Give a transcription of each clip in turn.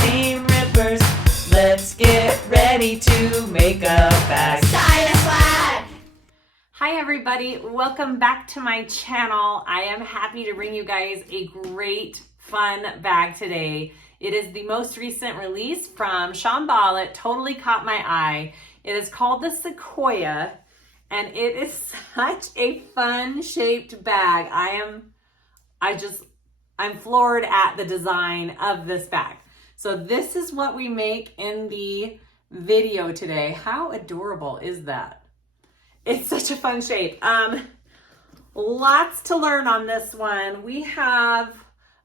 seam rippers. Let's get ready to make a bag. SiahSwag! Hi everybody, welcome back to my channel. I am happy to bring you guys a great fun bag today. It is the most recent release from Shamballa. It totally caught my eye. It is called the Sequoia and it is such a fun shaped bag. I'm floored at the design of this bag. So this is what we make in the video today. How adorable is that? It's such a fun shape. Lots to learn on this one. We have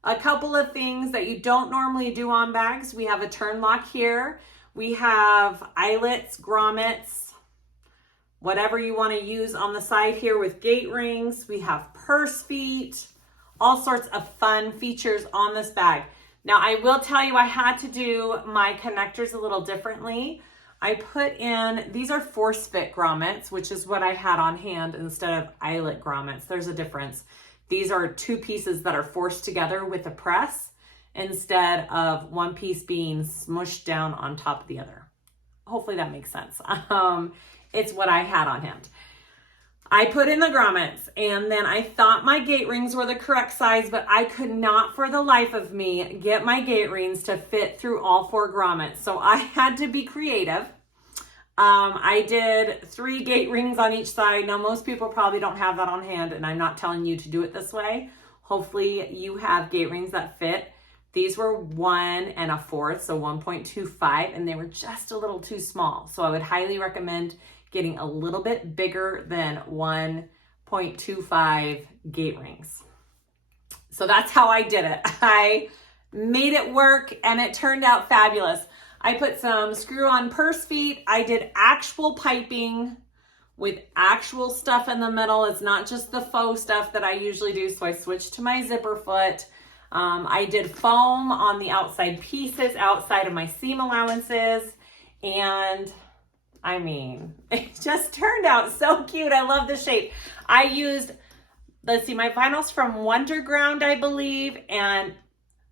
a couple of things that you don't normally do on bags. We have a turn lock here. We have eyelets, grommets, whatever you want to use on the side here with gate rings. We have purse feet, all sorts of fun features on this bag. Now I will tell you I had to do my connectors a little differently. I put in, these are force fit grommets, which is what I had on hand instead of eyelet grommets. There's a difference. These are two pieces that are forced together with a press instead of one piece being smushed down on top of the other. Hopefully that makes sense. It's what I had on hand. I put in the grommets and then I thought my gate rings were the correct size, but I could not for the life of me get my gate rings to fit through all 4 grommets. So I had to be creative. I did 3 gate rings on each side. Now most people probably don't have that on hand and I'm not telling you to do it this way. Hopefully you have gate rings that fit. These were 1 1/4, so 1.25, and they were just a little too small. So I would highly recommend getting a little bit bigger than 1.25 gate rings. So that's how I did it. I made it work and it turned out fabulous. I put some screw-on purse feet. I did actual piping with actual stuff in the middle. It's not just the faux stuff that I usually do. So I switched to my zipper foot. I did foam on the outside pieces, outside of my seam allowances. And I mean, it just turned out so cute. I love the shape. I used, let's see, my vinyl's from Wonderground, I believe, and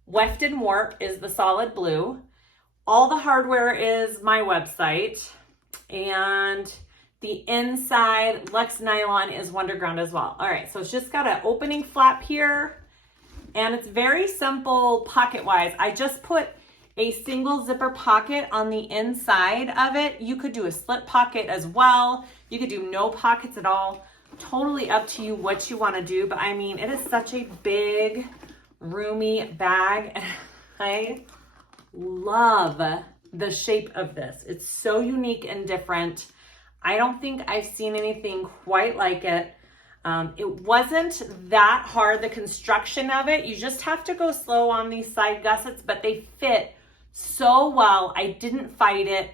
Weft and Warp is the solid blue. All the hardware is my website, and the inside Lux Nylon is Wonderground as well. All right, so it's just got an opening flap here, and it's very simple pocket-wise. I just put a single zipper pocket on the inside of it. You could do a slip pocket as well. You could do no pockets at all. Totally up to you what you want to do. But I mean, it is such a big, roomy bag. And I love the shape of this. It's so unique and different. I don't think I've seen anything quite like it. It wasn't that hard, the construction of it. You just have to go slow on these side gussets, but they fit so well. I didn't fight it.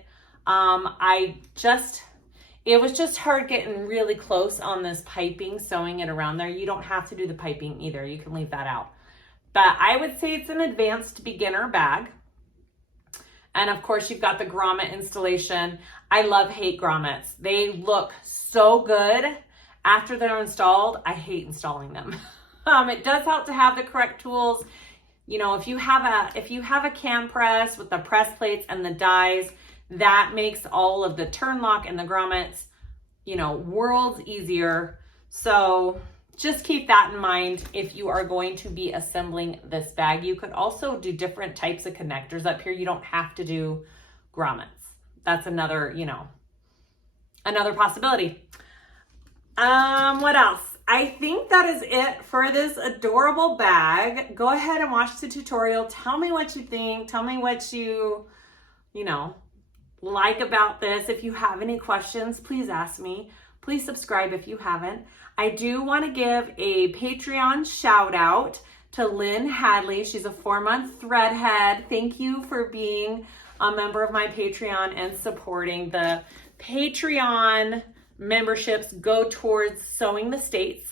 It was just hard getting really close on this piping, sewing it around there. You don't have to do the piping either. You can leave that out. But I would say it's an advanced beginner bag. And of course you've got the grommet installation. I love hate grommets. They look so good after they're installed. I hate installing them. It does help to have the correct tools. You know, if you have a cam press with the press plates and the dies, that makes all of the turn lock and the grommets, you know, worlds easier. So just keep that in mind if you are going to be assembling this bag. You could also do different types of connectors up here. You don't have to do grommets. That's another, you know, another possibility. What else? I think that is it for this adorable bag. Go ahead and watch the tutorial. Tell me what you think. Tell me what you know, like about this. If you have any questions, please ask me. Please subscribe if you haven't. I do want to give a Patreon shout out to Lynn Hadley. She's a 4-month threadhead. Thank you for being a member of my Patreon and supporting. The Patreon memberships go towards sewing the states,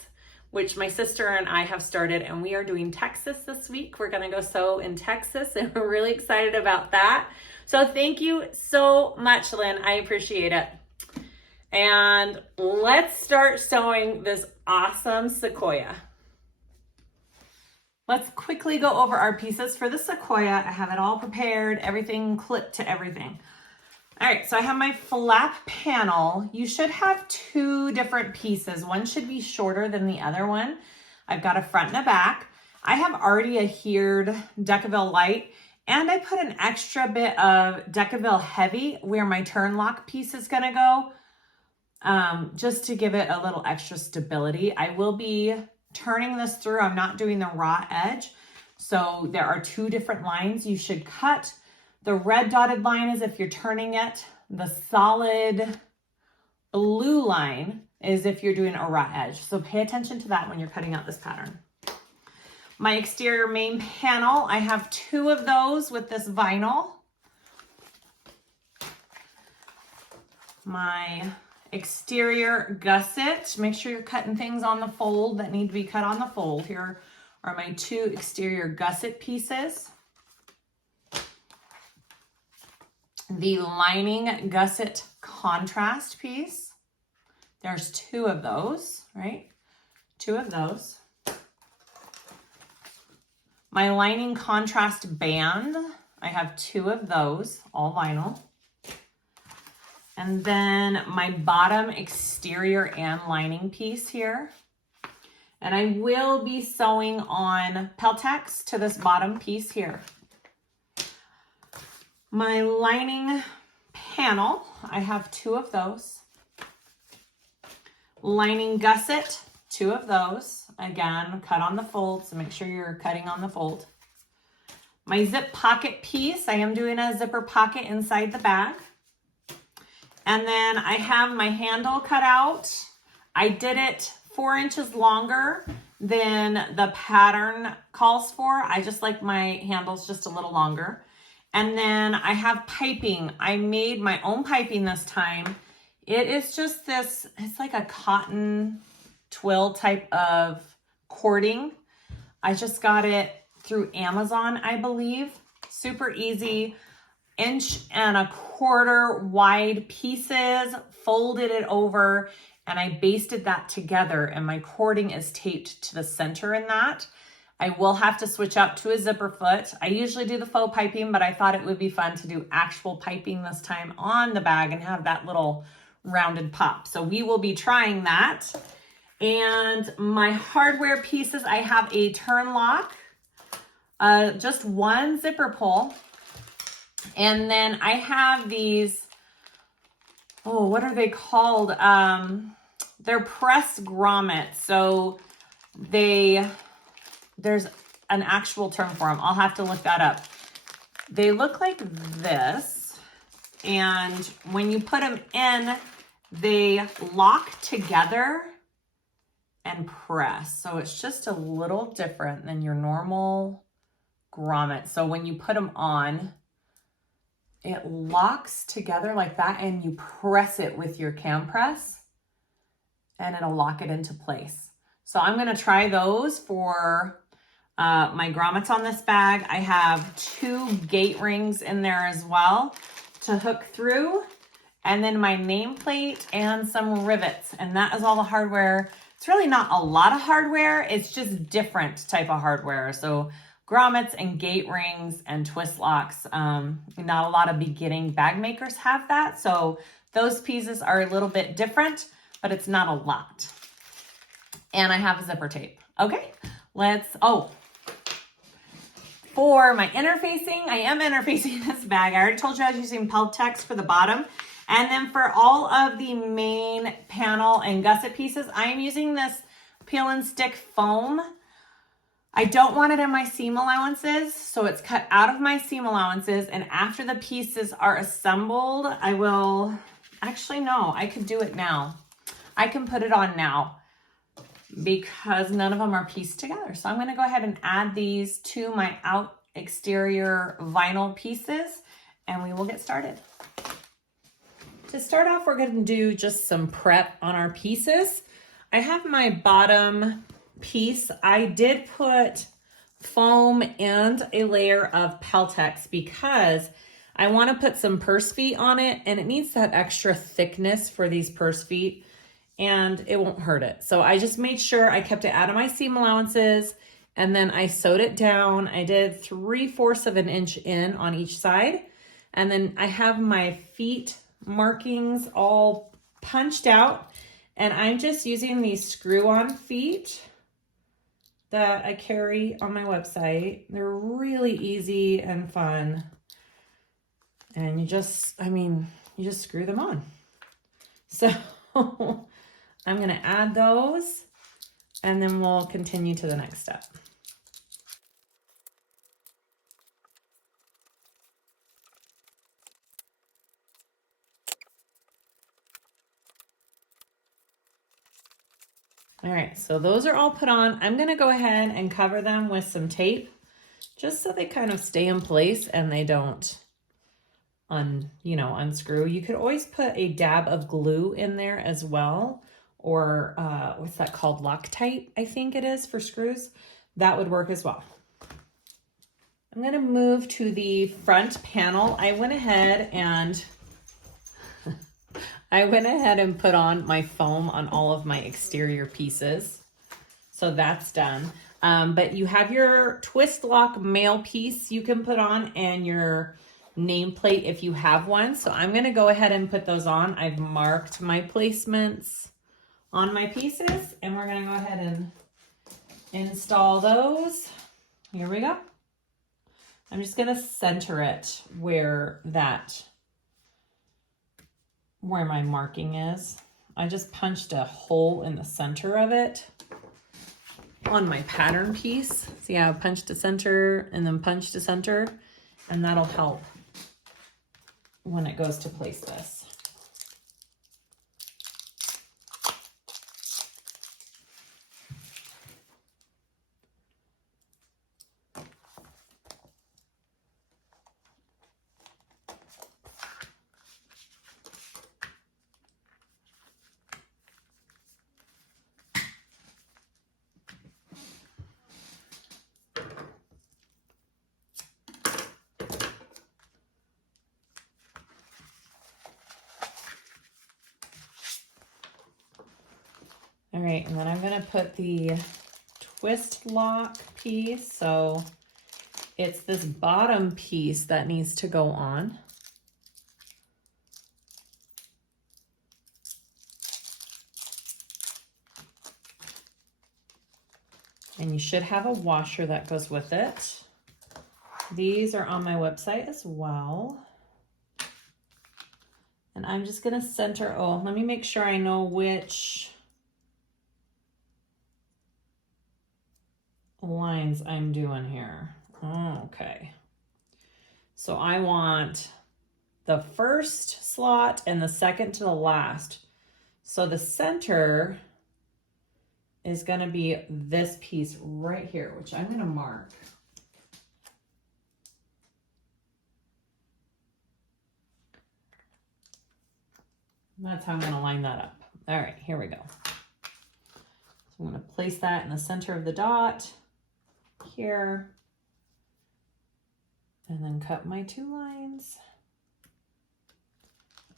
which my sister and I have started, and we are doing Texas this week. We're gonna go sew in Texas and we're really excited about that. So thank you so much, Lynn. I appreciate it. And let's start sewing this awesome Sequoia. Let's quickly go over our pieces for the Sequoia. I have it all prepared, everything clipped to everything. All right, so I have my flap panel. You should have two different pieces. One should be shorter than the other one. I've got a front and a back. I have already adhered Decaville Light, and I put an extra bit of Decaville Heavy where my turn lock piece is gonna go, just to give it a little extra stability. I will be turning this through. I'm not doing the raw edge. So there are two different lines you should cut. The red dotted line is if you're turning it. The solid blue line is if you're doing a raw edge. So pay attention to that when you're cutting out this pattern. My exterior main panel, I have two of those with this vinyl. My exterior gusset, make sure you're cutting things on the fold that need to be cut on the fold. Here are my two exterior gusset pieces. The lining gusset contrast piece. There's two of those, right? Two of those. My lining contrast band, I have two of those, all vinyl. And then my bottom exterior and lining piece here. And I will be sewing on Peltex to this bottom piece here. My lining panel, I have two of those. Lining gusset, two of those. Again, cut on the fold, so make sure you're cutting on the fold. My zip pocket piece, I am doing a zipper pocket inside the bag. And then I have my handle cut out. I did it 4 inches longer than the pattern calls for. I just like my handles just a little longer. And then I have piping. I made my own piping this time. It is just this, it's like a cotton twill type of cording. I just got it through Amazon, I believe. Super easy. 1.25 inch wide pieces, folded it over, and I basted that together, and my cording is taped to the center in that. I will have to switch up to a zipper foot. I usually do the faux piping, but I thought it would be fun to do actual piping this time on the bag and have that little rounded pop. So we will be trying that. And my hardware pieces, I have a turn lock, just one zipper pull. And then I have these, oh, what are they called? They're press grommets. So there's an actual term for them. I'll have to look that up. They look like this. And when you put them in, they lock together and press. So it's just a little different than your normal grommet. So when you put them on, it locks together like that, and you press it with your cam press and it'll lock it into place. So I'm gonna try those for my grommets on this bag. I have 2 gate rings in there as well to hook through, and then my nameplate and some rivets, and that is all the hardware. It's really not a lot of hardware, it's just different type of hardware. So grommets and gate rings and twist locks. Not a lot of beginning bag makers have that. So those pieces are a little bit different, but it's not a lot. And I have a zipper tape. Okay, for my interfacing, I am interfacing this bag. I already told you I was using Peltex for the bottom. And then for all of the main panel and gusset pieces, I am using this peel and stick foam. I don't want it in my seam allowances, so it's cut out of my seam allowances, and after the pieces are assembled, I will, actually no, I could do it now. I can put it on now because none of them are pieced together. So I'm gonna go ahead and add these to my out exterior vinyl pieces, and we will get started. To start off, we're gonna do just some prep on our pieces. I have my bottom piece. I did put foam and a layer of Peltex because I want to put some purse feet on it, and it needs that extra thickness for these purse feet, and it won't hurt it. So I just made sure I kept it out of my seam allowances, and then I sewed it down. I did 3/4 of an inch in on each side. And then I have my feet markings all punched out, and I'm just using these screw-on feet that I carry on my website. They're really easy and fun. And you just screw them on. So I'm gonna add those, and then we'll continue to the next step. All right, so those are all put on. I'm gonna go ahead and cover them with some tape just so they kind of stay in place and they don't unscrew. You could always put a dab of glue in there as well, or what's that called? Loctite, I think it is, for screws. That would work as well. I'm gonna move to the front panel. I went ahead and put on my foam on all of my exterior pieces. So that's done. But you have your twist lock male piece you can put on, and your nameplate if you have one. So I'm gonna go ahead and put those on. I've marked my placements on my pieces, and we're gonna go ahead and install those. Here we go. I'm just gonna center it where my marking is. I just punched a hole in the center of it on my pattern piece. See how I punched a center and then punched a center, and that'll help when it goes to place this. All right, and then I'm gonna put the twist lock piece. So it's this bottom piece that needs to go on. And you should have a washer that goes with it. These are on my website as well. And I'm just gonna center, let me make sure I know which lines I'm doing here. Okay. So I want the first slot and the second to the last. So the center is gonna be this piece right here, which I'm gonna mark. That's how I'm gonna line that up. All right, here we go. So I'm gonna place that in the center of the dot here, and then cut my 2 lines.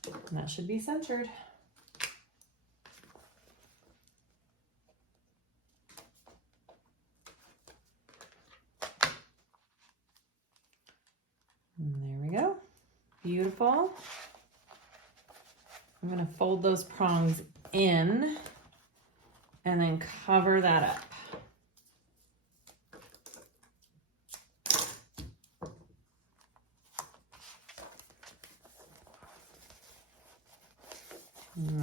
And that should be centered. And there we go. Beautiful. I'm going to fold those prongs in and then cover that up.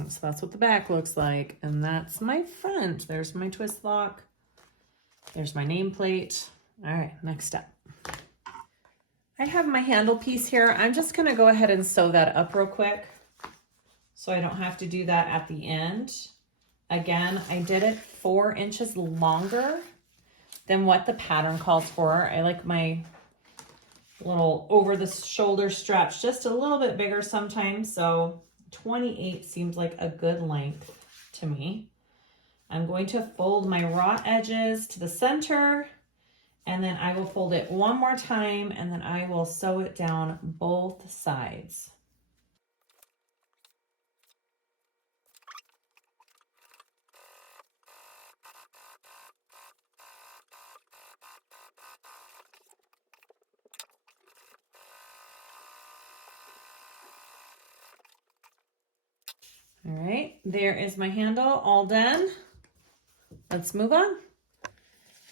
So that's what the back looks like, and that's my front. There's my twist lock. There's my nameplate. All right, next step. I have my handle piece here. I'm just gonna go ahead and sew that up real quick so I don't have to do that at the end. Again, I did it 4 inches longer than what the pattern calls for. I like my little over the shoulder straps just a little bit bigger sometimes, so 28 seems like a good length to me. I'm going to fold my raw edges to the center, and then I will fold it one more time, and then I will sew it down both sides. All right, there is my handle all done. Let's move on.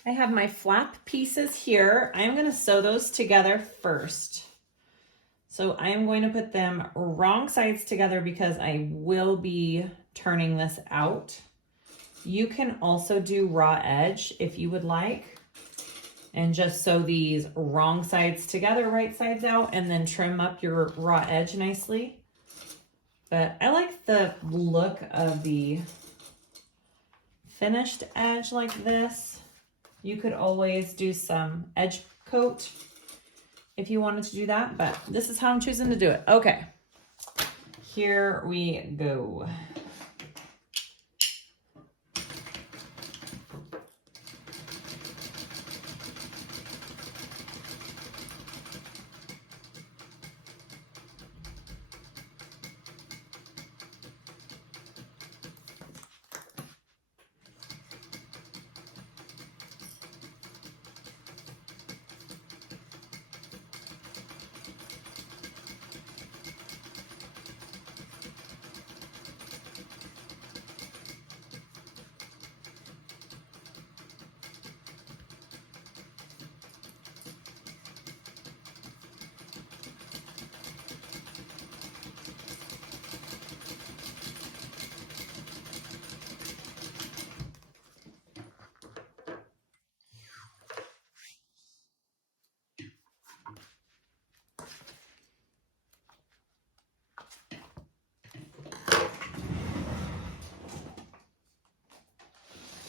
I have my flap pieces here. I'm going to sew those together first. So I'm going to put them wrong sides together because I will be turning this out. You can also do raw edge if you would like, and just sew these wrong sides together, right sides out, and then trim up your raw edge nicely. But I like the look of the finished edge like this. You could always do some edge coat if you wanted to do that, but this is how I'm choosing to do it. Okay, here we go.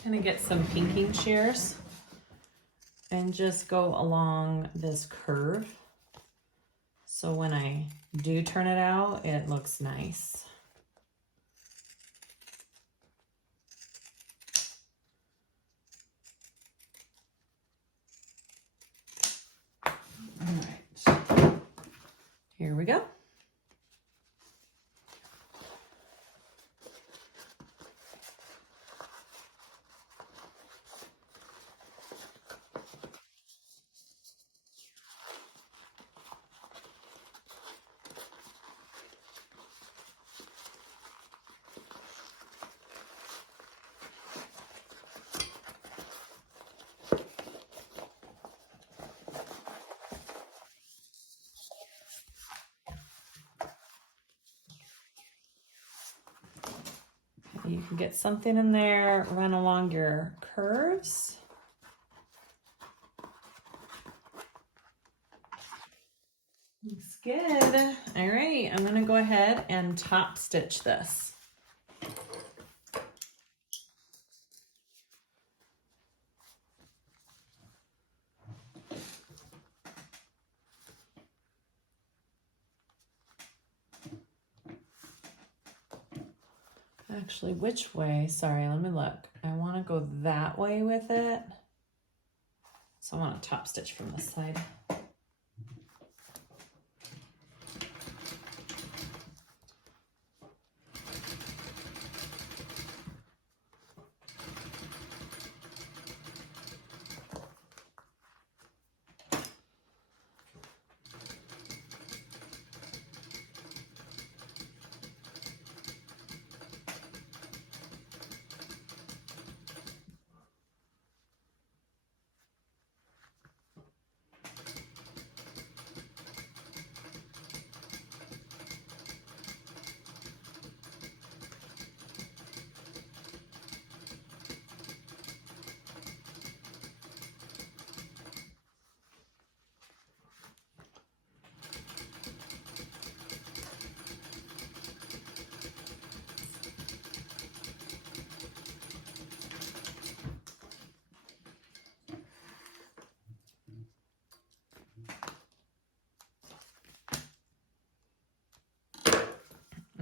I'm gonna get some pinking shears and just go along this curve. So when I do turn it out, it looks nice. All right, here we go. You can get something in there, run along your curves. Looks good. All right, I'm gonna go ahead and top stitch this. Actually, which way? Sorry, let me look. I want to go that way with it. So I want to top stitch from this side.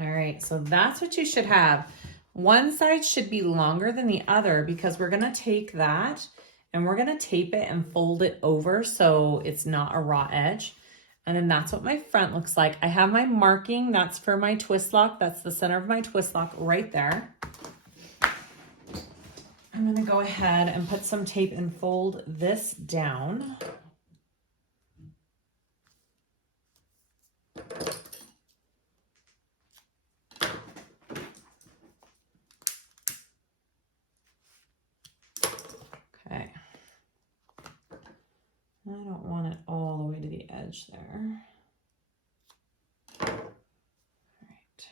All right, so that's what you should have. One side should be longer than the other because we're gonna take that and we're gonna tape it and fold it over so it's not a raw edge. And then that's what my front looks like. I have my marking, that's for my twist lock. That's the center of my twist lock right there. I'm gonna go ahead and put some tape and fold this down. don't want it all the way to the edge there. All right.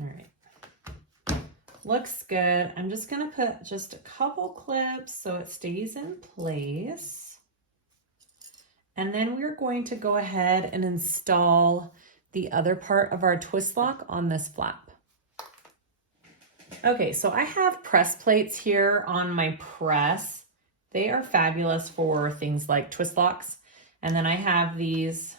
All right. Looks good. I'm just gonna put just a couple clips so it stays in place. And then we're going to go ahead and install the other part of our twist lock on this flap. Okay, so I have press plates here on my press. They are fabulous for things like twist locks. And then I have these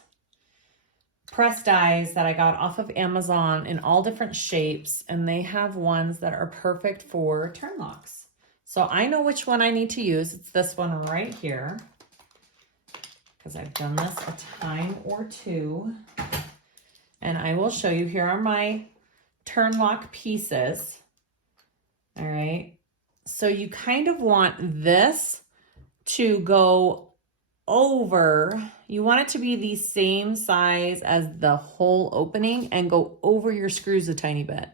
press dies that I got off of Amazon in all different shapes, and they have ones that are perfect for turn locks. So I know which one I need to use. It's this one right here, because I've done this a time or two. And I will show you, here are my turn lock pieces. All right, so you kind of want this to go over, you want it to be the same size as the whole opening and go over your screws a tiny bit.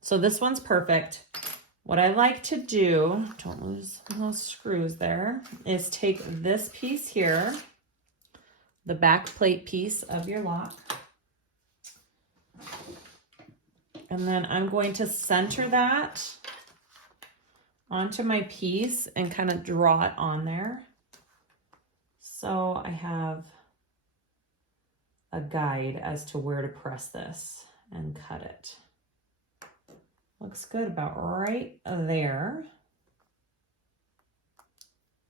So this one's perfect. What I like to do, don't lose those screws there, is take this piece here, the back plate piece of your lock, and then I'm going to center that onto my piece and kind of draw it on there. So I have a guide as to where to press this and cut it. Looks good about right there.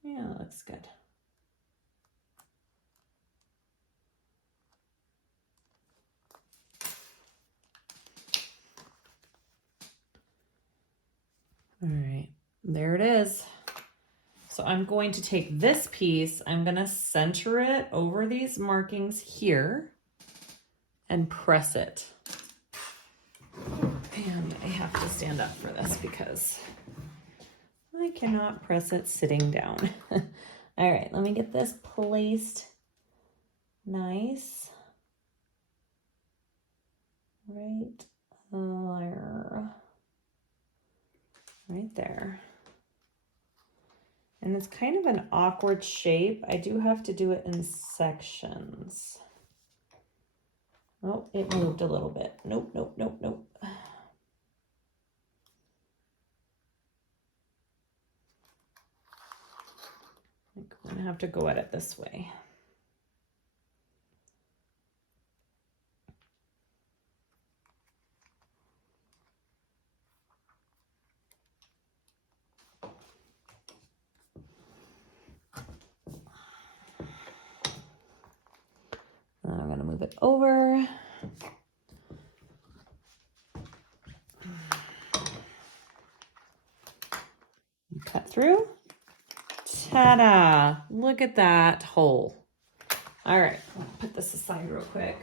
Yeah, that looks good. All right, there it is. So I'm going to take this piece, I'm going to center it over these markings here and press it. And I have to stand up for this because I cannot press it sitting down. All right, let me get this placed nice. Right there. Right there. And it's kind of an awkward shape. I do have to do it in sections. Oh, it moved a little bit. Nope, nope, nope, nope. I think I'm gonna have to go at it this way. I'm gonna move it over. Cut through. Ta-da! Look at that hole. All right, I'll put this aside real quick.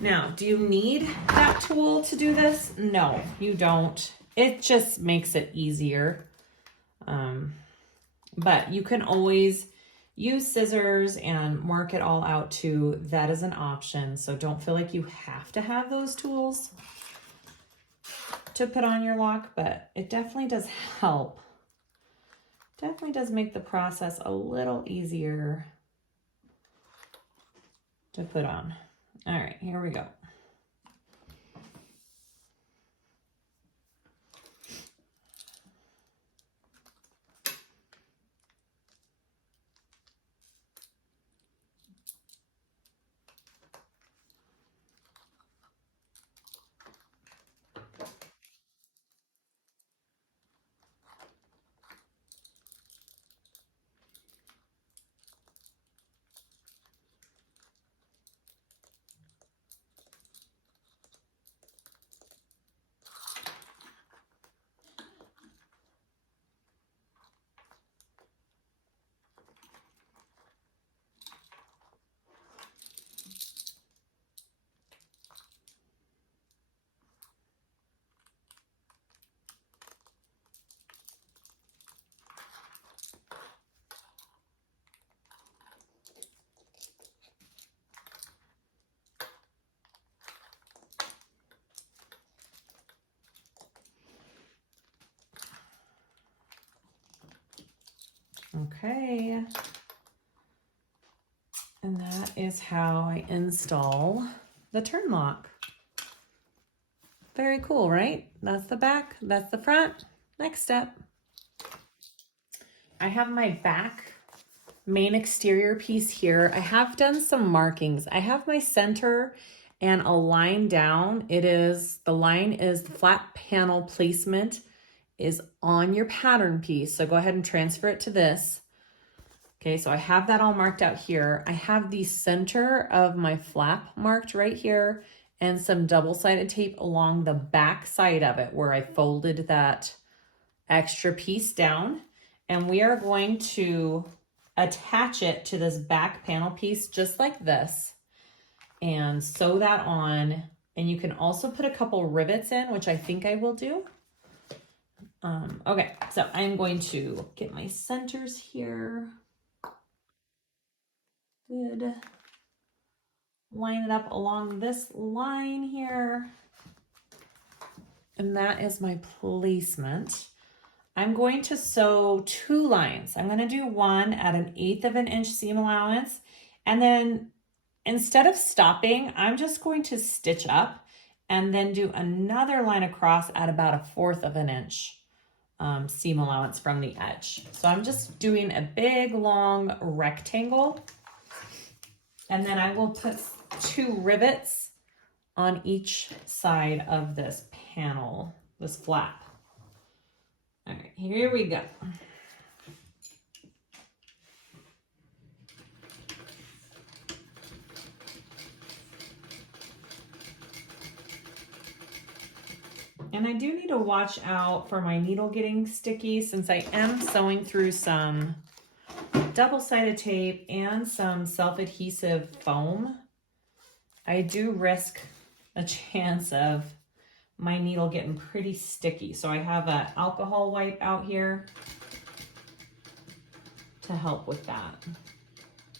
Now, do you need that tool to do this? No, you don't. It just makes it easier. But you can always use scissors and mark it all out too. That is an option. So don't feel like you have to have those tools to put on your lock, but it definitely does help. Definitely does make the process a little easier to put on. All right, here we go. Okay. And that is how I install the turn lock. Very cool, right? That's the back, that's the front. Next step. I have my back main exterior piece here. I have done some markings. I have my center and a line down. The line is the flat panel placement is on your pattern piece. So go ahead and transfer it to this. Okay, so I have that all marked out here. I have the center of my flap marked right here and some double-sided tape along the back side of it where I folded that extra piece down. And we are going to attach it to this back panel piece just like this and sew that on. And you can also put a couple rivets in, which I think I will do. Okay, so I'm going to get my centers here. Good. Line it up along this line here. And that is my placement. I'm going to sew 2 lines. I'm going to do one at 1/8 of an inch seam allowance. And then instead of stopping, I'm just going to stitch up and then do another line across at about 1/4 of an inch seam allowance from the edge. So I'm just doing a big long rectangle. And then I will put 2 rivets on each side of this panel, this flap. All right, here we go. And I do need to watch out for my needle getting sticky since I am sewing through some double-sided tape and some self-adhesive foam. I do risk a chance of my needle getting pretty sticky. So I have an alcohol wipe out here to help with that.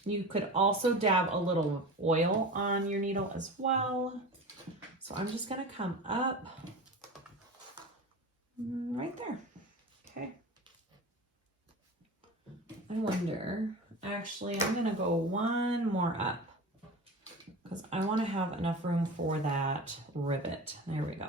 You could also dab a little oil on your needle as well. So I'm just gonna come up right there. Okay. I wonder, actually, I'm gonna go one more up because I want to have enough room for that rivet. There we go.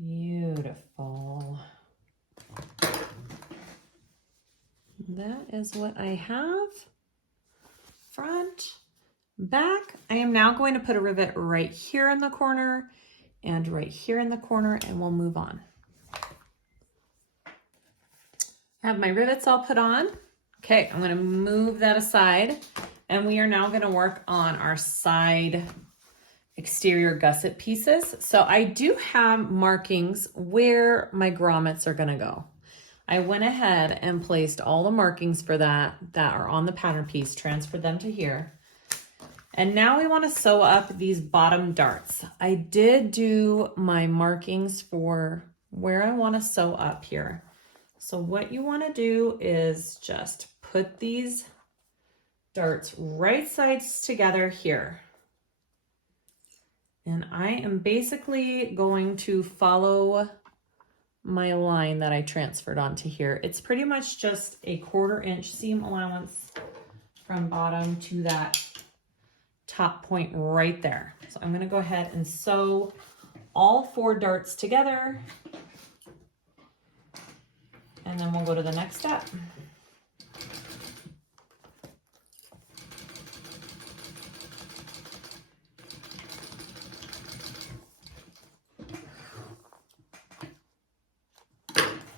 Beautiful. That is what I have. Front, back. I am now going to put a rivet right here in the corner and right here in the corner, and we'll move on. I have my rivets all put on. Okay, I'm going to move that aside, and we are now going to work on our side exterior gusset pieces. So I do have markings where my grommets are going to go. I went ahead and placed all the markings for that are on the pattern piece, transferred them to here. And now we want to sew up these bottom darts. I did do my markings for where I want to sew up here. So what you want to do is just put these darts right sides together here. And I am basically going to follow my line that I transferred onto here. It's pretty much just a 1/4 inch seam allowance from bottom to that top point right there. So I'm going to go ahead and sew all 4 darts together. And then we'll go to the next step.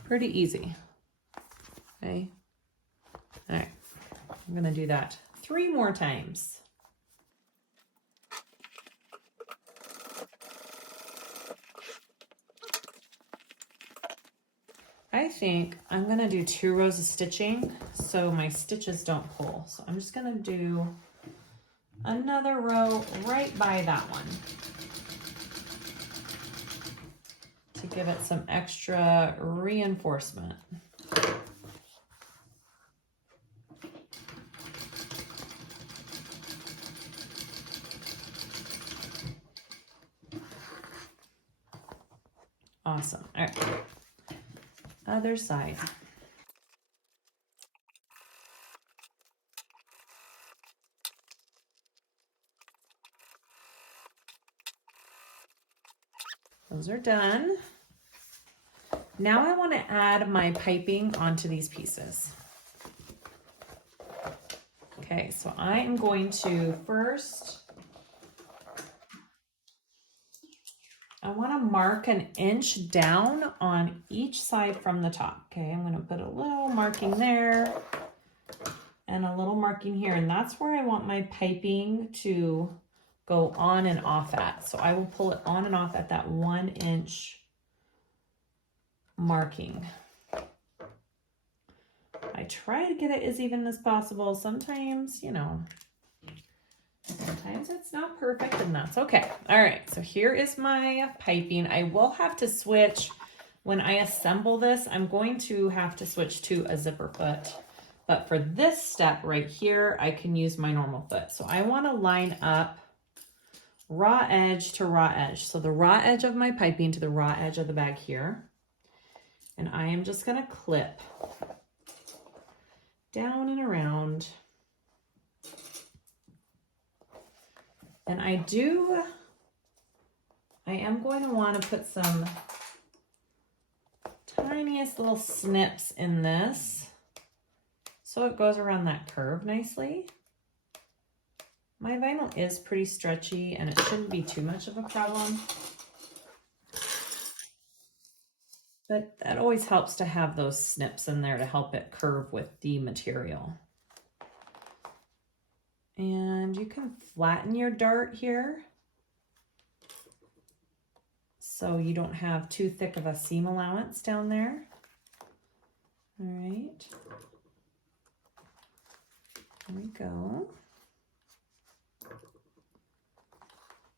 Pretty easy. Okay. All right. I'm going to do that 3 more times. I think I'm gonna do 2 rows of stitching so my stitches don't pull. So I'm just gonna do another row right by that one to give it some extra reinforcement. Awesome. All right. Other side. Those are done. Now I want to add my piping onto these pieces. Okay, so I am going to first, I want to mark an inch down on each side from the top. Okay, I'm going to put a little marking there and a little marking here, and that's where I want my piping to go on and off at. So I will pull it on and off at that 1 inch marking. I try to get it as even as possible. Sometimes, you know, sometimes it's not perfect, and that's okay. All right, so here is my piping. I will have to switch when I assemble this. I'm going to have to switch to a zipper foot, but for this step right here, I can use my normal foot. So I want to line up raw edge to raw edge. So the raw edge of my piping to the raw edge of the bag here. And I am just going to clip down and around. And I am going to want to put some tiniest little snips in this so it goes around that curve nicely. My vinyl is pretty stretchy and it shouldn't be too much of a problem. But that always helps to have those snips in there to help it curve with the material. And you can flatten your dart here so you don't have too thick of a seam allowance down there. All right. There we go.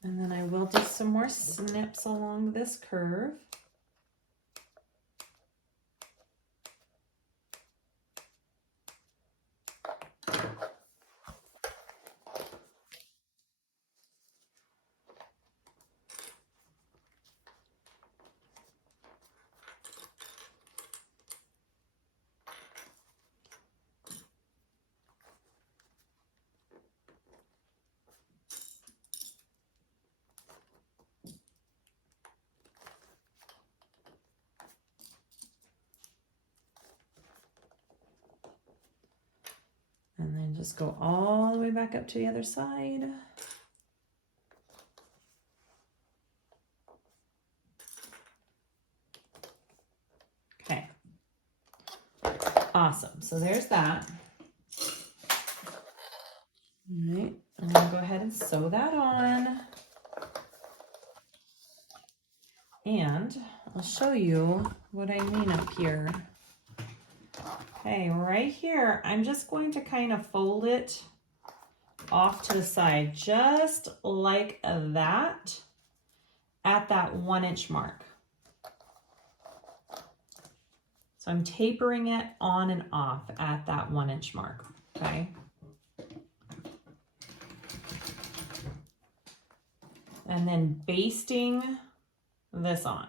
And then I will do some more snips along this curve. And then just go all the way back up to the other side. Okay. Awesome. So there's that. All right. I'm going to go ahead and sew that on. And I'll show you what I mean up here. Okay, right here, I'm just going to kind of fold it off to the side, just like that, at that 1 inch mark. So I'm tapering it on and off at that 1 inch mark, okay? And then basting this on.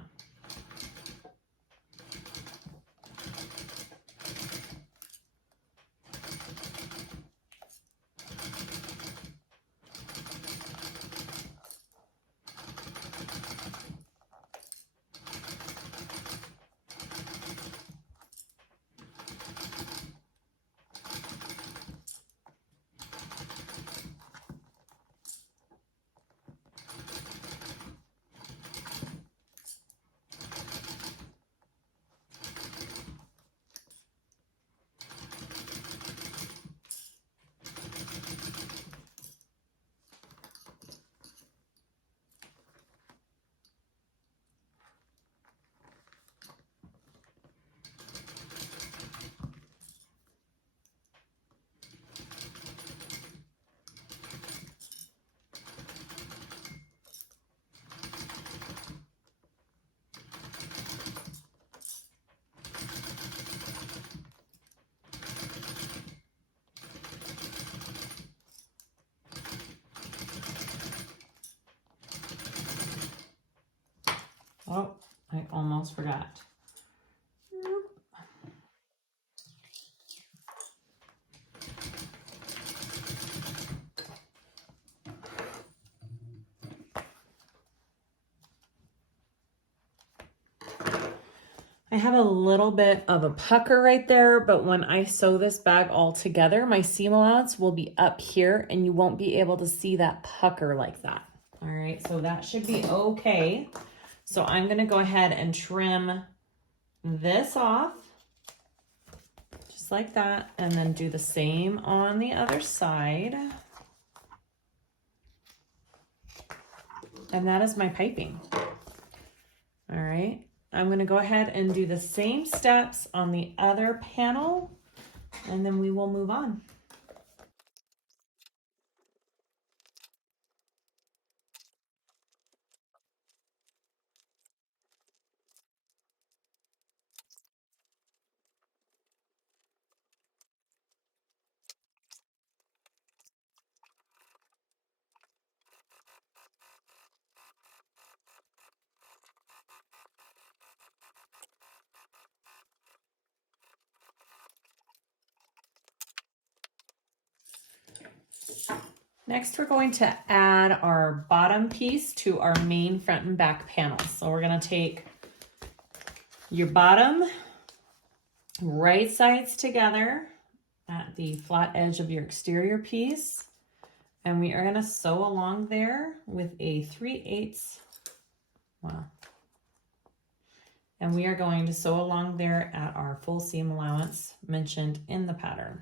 Oh, I almost forgot. I have a little bit of a pucker right there, but when I sew this bag all together, my seam allowance will be up here and you won't be able to see that pucker like that. All right, so that should be okay. So I'm gonna go ahead and trim this off, just like that, and then do the same on the other side. And that is my piping. All right. I'm going to go ahead and do the same steps on the other panel, and then we will move on. Next, we're going to add our bottom piece to our main front and back panels. So we're going to take your bottom right sides together at the flat edge of your exterior piece, and we are going to sew along there with a 3/8. Wow. And we are going to sew along there at our full seam allowance mentioned in the pattern.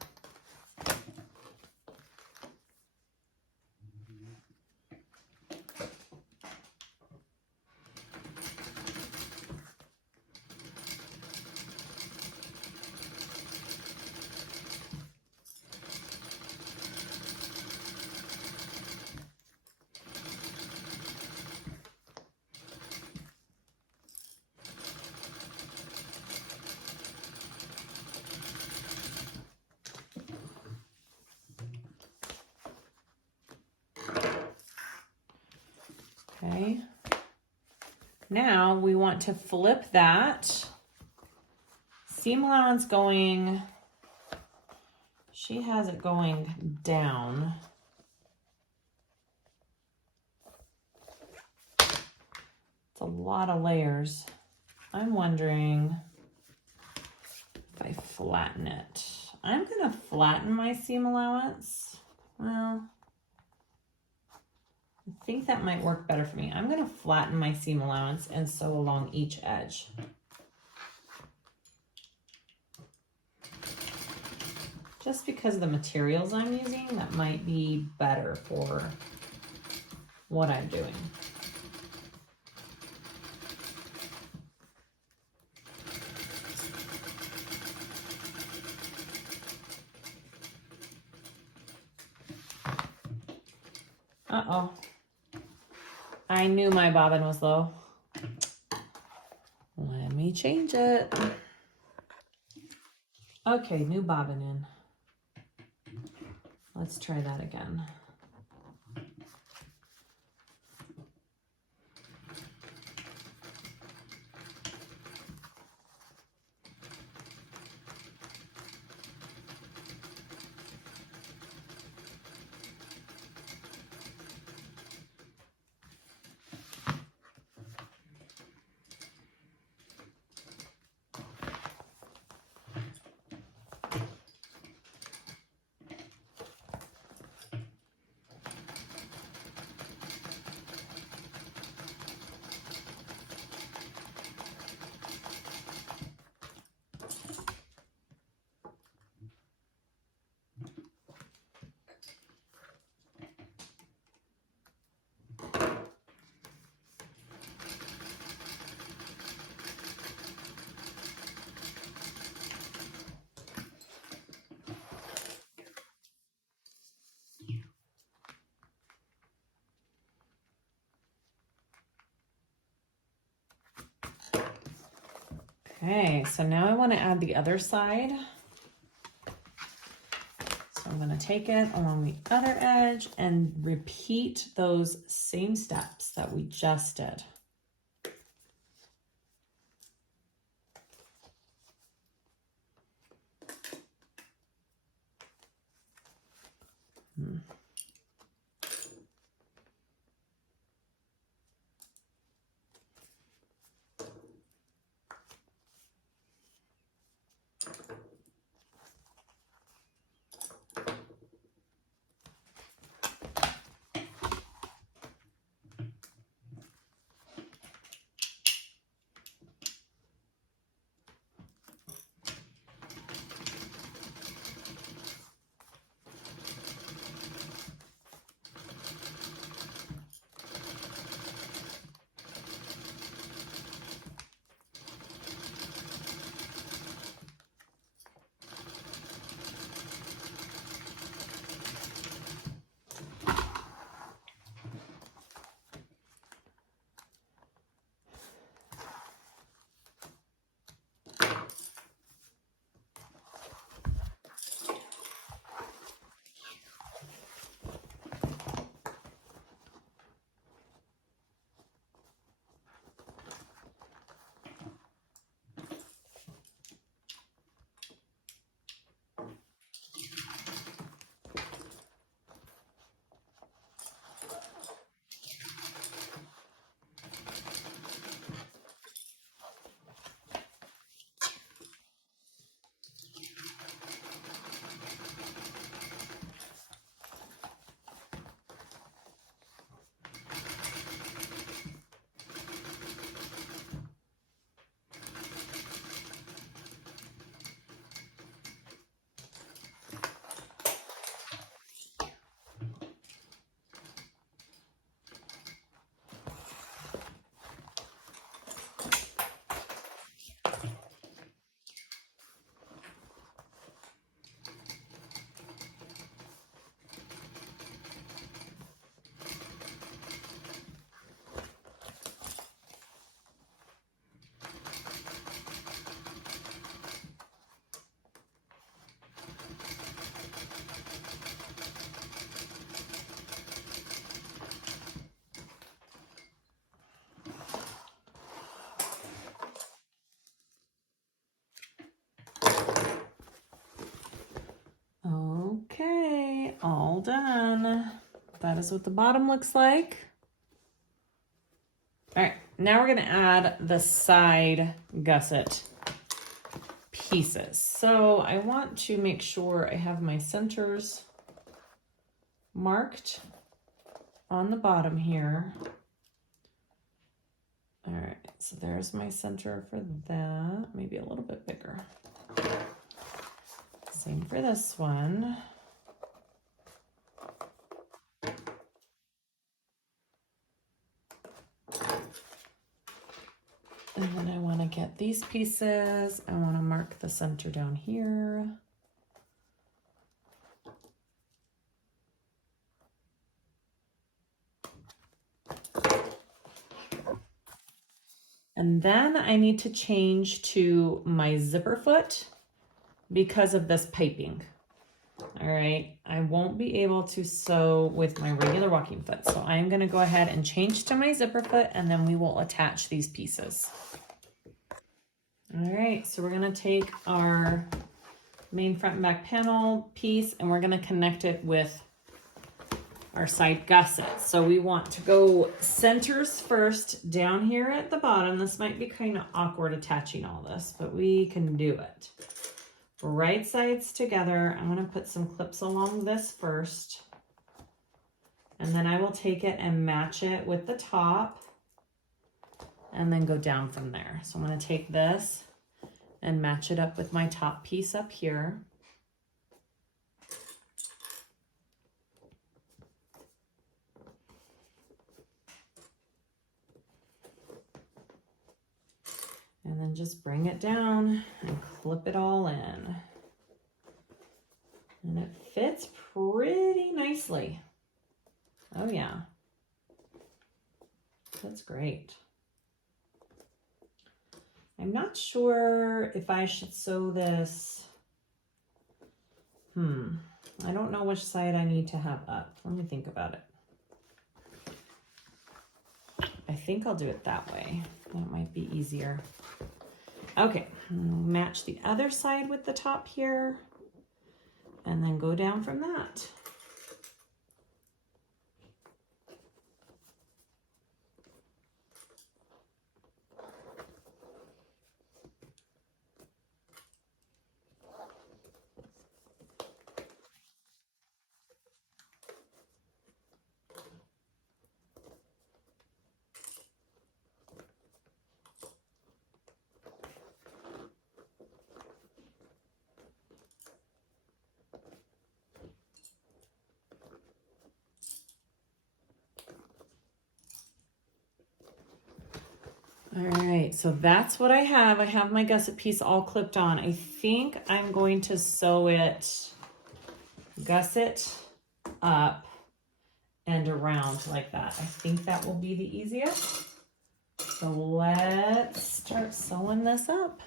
Okay, now we want to flip that seam allowance going, she has it going down. It's a lot of layers. I'm wondering if I flatten it. I'm gonna flatten my seam allowance. Well, I think that might work better for me. I'm going to flatten my seam allowance and sew along each edge. Just because of the materials I'm using, that might be better for what I'm doing. Uh-oh. I knew my bobbin was low. Let me change it. Okay, new bobbin in. Let's try that again. Okay, so now I want to add the other side. So I'm going to take it along the other edge and repeat those same steps that we just did. Okay, all done. That is what the bottom looks like. All right, now we're gonna add the side gusset pieces. So I want to make sure I have my centers marked on the bottom here. All right, so there's my center for that, maybe a little bit bigger. Same for this one. And then I want to get these pieces. I want to mark the center down here. And then I need to change to my zipper foot because of this piping. All right, I won't be able to sew with my regular walking foot. So I'm gonna go ahead and change to my zipper foot, and then we will attach these pieces. All right, so we're gonna take our main front and back panel piece and we're gonna connect it with our side gussets. So we want to go centers first down here at the bottom. This might be kind of awkward attaching all this, but we can do it. Right sides together. I'm going to put some clips along this first, and then I will take it and match it with the top and then go down from there. So I'm going to take this and match it up with my top piece up here. And then just bring it down and clip it all in. And it fits pretty nicely. Oh yeah. That's great. I'm not sure if I should sew this. I don't know which side I need to have up. Let me think about it. I think I'll do it that way. That might be easier. Okay, match the other side with the top here, and then go down from that. All right, so that's what I have. I have my gusset piece all clipped on. I think I'm going to sew it, gusset up and around like that. I think that will be the easiest. So let's start sewing this up.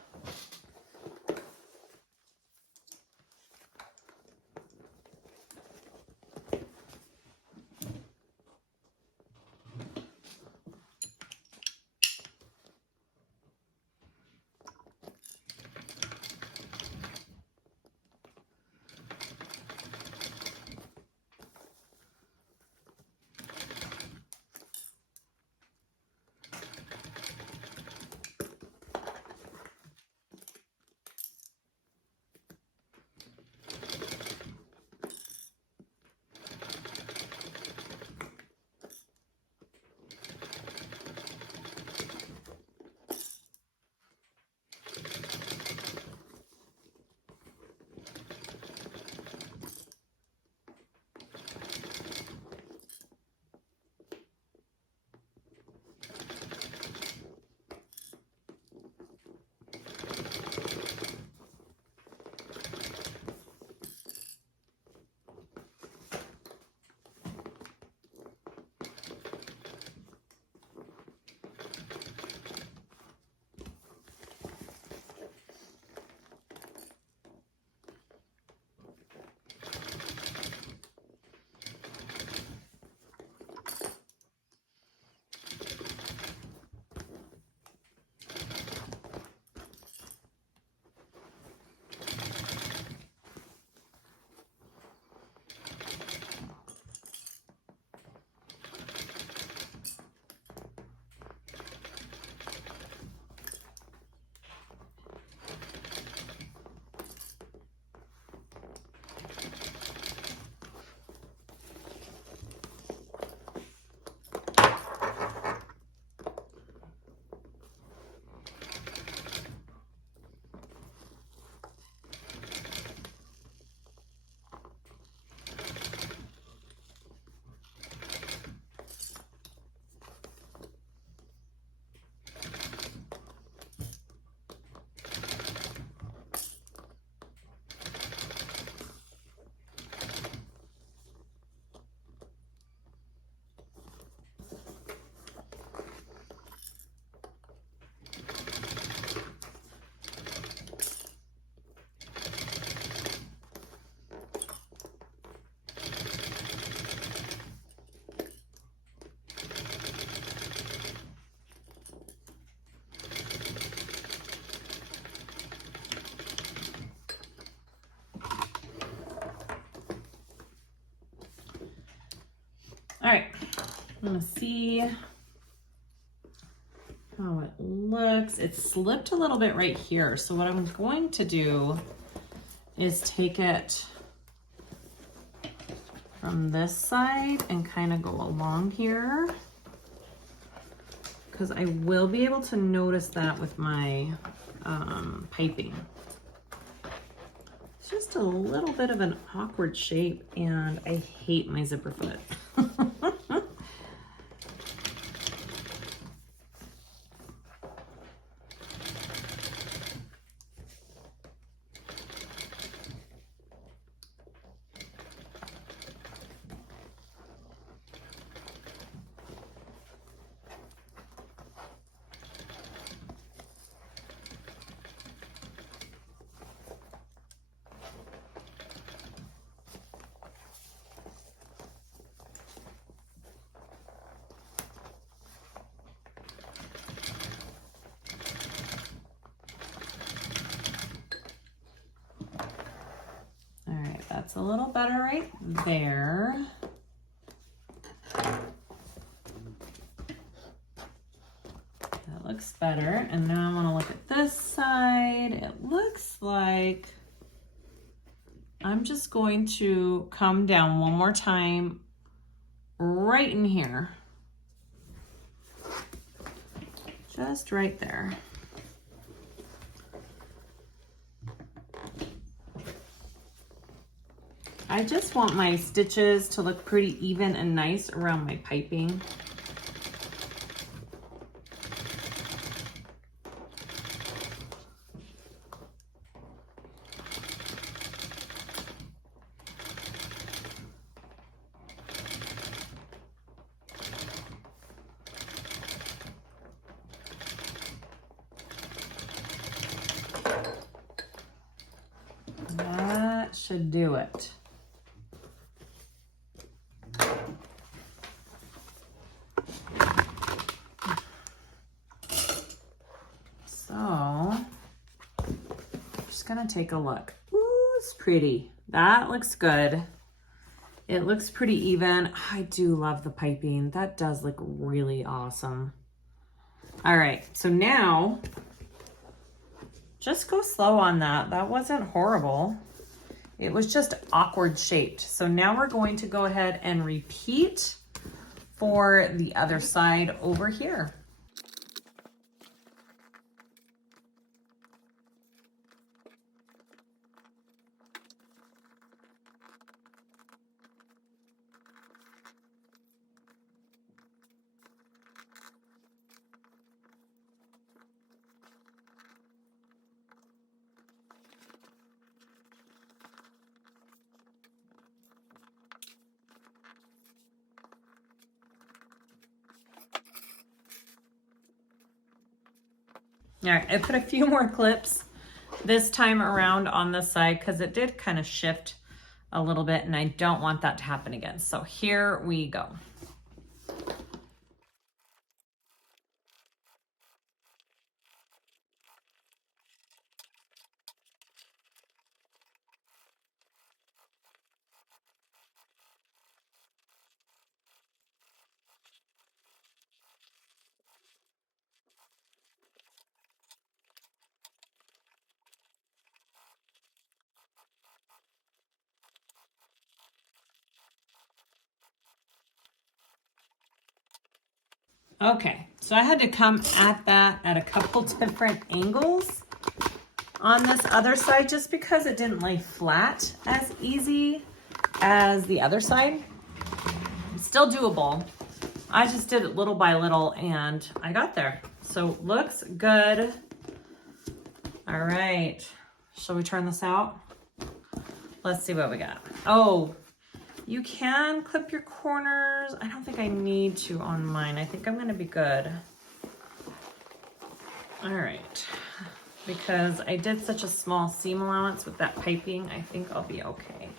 All right, I'm gonna see how it looks. It slipped a little bit right here. So what I'm going to do is take it from this side and kind of go along here, because I will be able to notice that with my piping. It's just a little bit of an awkward shape, and I hate my zipper foot. That's a little better right there. That looks better. And now I want to look at this side. It looks like I'm just going to come down one more time right in here. Just right there. I just want my stitches to look pretty even and nice around my piping. should do it. So, just gonna take a look. Ooh, it's pretty. That looks good. It looks pretty even. I do love the piping. That does look really awesome. All right, so now, just go slow on that. That wasn't horrible. It was just awkward shaped. So now we're going to go ahead and repeat for the other side over here. All right, I put a few more clips this time around on this side because it did kind of shift a little bit and I don't want that to happen again. So here we go. Okay, so I had to come at that at a couple different angles on this other side just because it didn't lay flat as easy as the other side. It's still doable. I just did it little by little and I got there. So looks good. All right, shall we turn this out? Let's see what we got. Oh, you can clip your corners. I don't think I need to on mine. I think I'm gonna be good. All right, because I did such a small seam allowance with that piping, I think I'll be okay.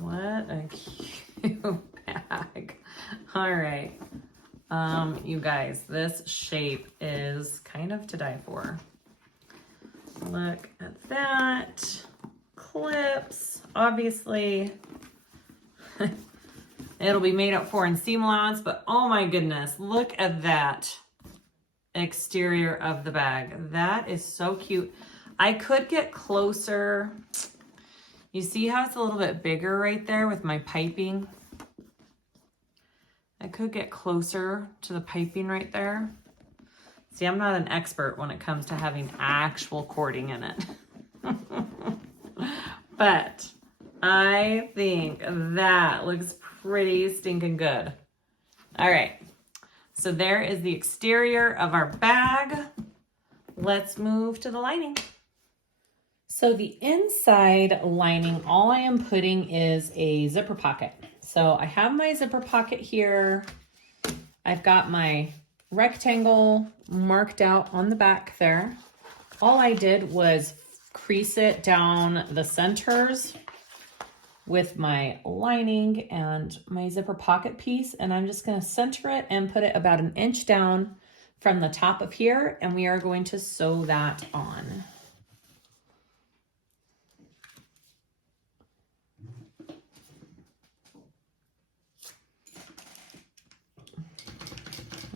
What a cute bag. All right. You guys, this shape is kind of to die for. Look at that. Clips, obviously. It'll be made up for in seam allowance, but oh my goodness, look at that exterior of the bag. That is so cute. I could get closer. You see how it's a little bit bigger right there with my piping? I could get closer to the piping right there. See, I'm not an expert when it comes to having actual cording in it. But I think that looks pretty stinking good. All right, so there is the exterior of our bag. Let's move to the lining. So the inside lining, all I am putting is a zipper pocket. So I have my zipper pocket here. I've got my rectangle marked out on the back there. All I did was crease it down the centers with my lining and my zipper pocket piece. And I'm just gonna center it and put it about 1 inch down from the top of here. And we are going to sew that on.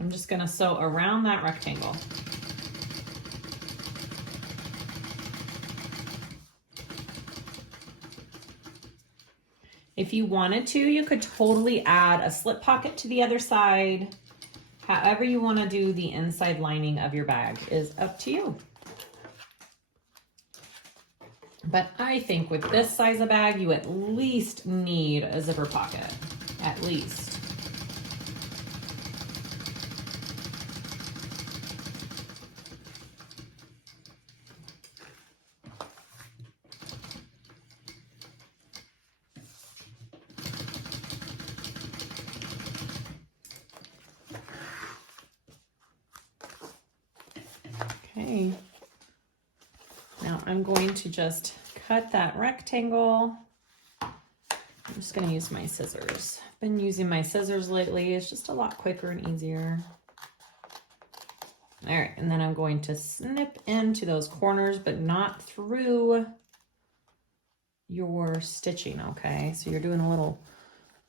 I'm just gonna sew around that rectangle. If you wanted to, you could totally add a slip pocket to the other side. However you wanna do the inside lining of your bag is up to you. But I think with this size of bag, you at least need a zipper pocket, at least. Okay. Now I'm going to just cut that rectangle. I'm just going to use my scissors. Been using my scissors lately. It's just a lot quicker and easier. All right, and then I'm going to snip into those corners, but not through your stitching, okay? So you're doing a little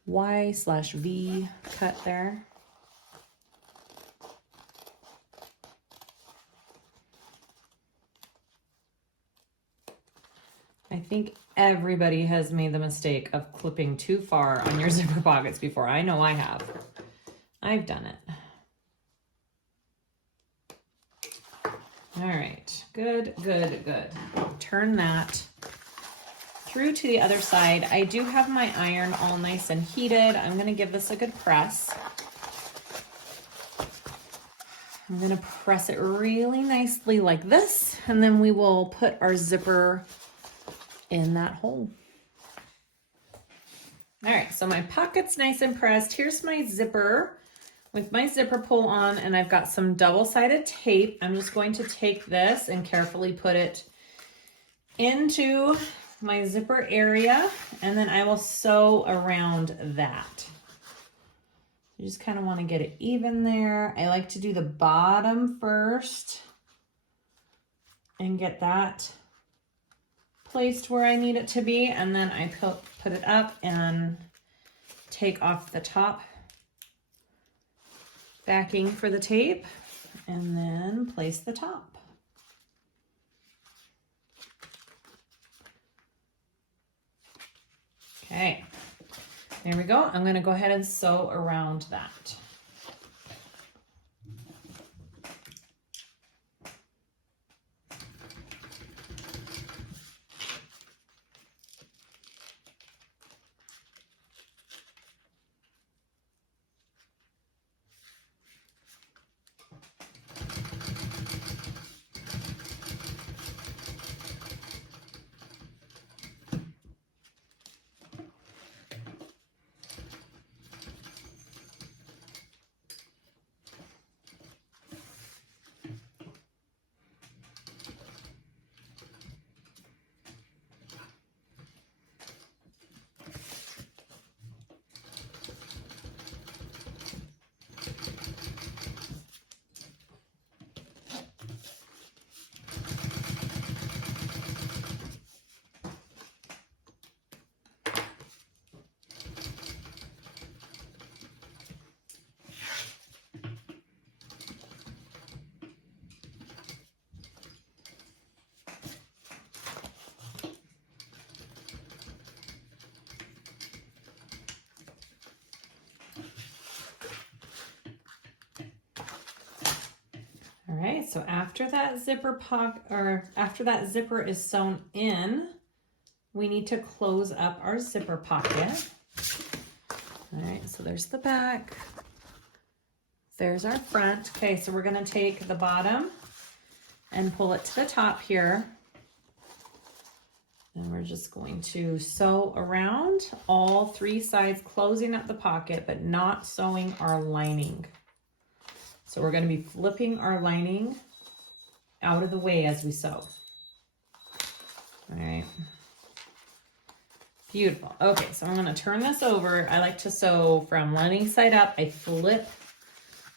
Y/V cut there. I think everybody has made the mistake of clipping too far on your zipper pockets before. I know I have. I've done it. All right, good, good, good. Turn that through to the other side. I do have my iron all nice and heated. I'm gonna give this a good press. I'm gonna press it really nicely like this, and then we will put our zipper in that hole. All right, so my pocket's nice and pressed. Here's my zipper with my zipper pull on, and I've got some double-sided tape. I'm just going to take this and carefully put it into my zipper area, and then I will sew around that. You just kind of want to get it even there. I like to do the bottom first and get that placed where I need it to be, and then I put it up and take off the top backing for the tape, and then place the top. Okay, there we go. I'm going to go ahead and sew around that. All right, so after that zipper after that zipper is sewn in, we need to close up our zipper pocket. All right, so there's the back. There's our front. Okay, so we're gonna take the bottom and pull it to the top here. And we're just going to sew around all three sides, closing up the pocket, but not sewing our lining. So we're going to be flipping our lining out of the way as we sew. All right. Beautiful. Okay, so I'm going to turn this over. I like to sew from lining side up. I flip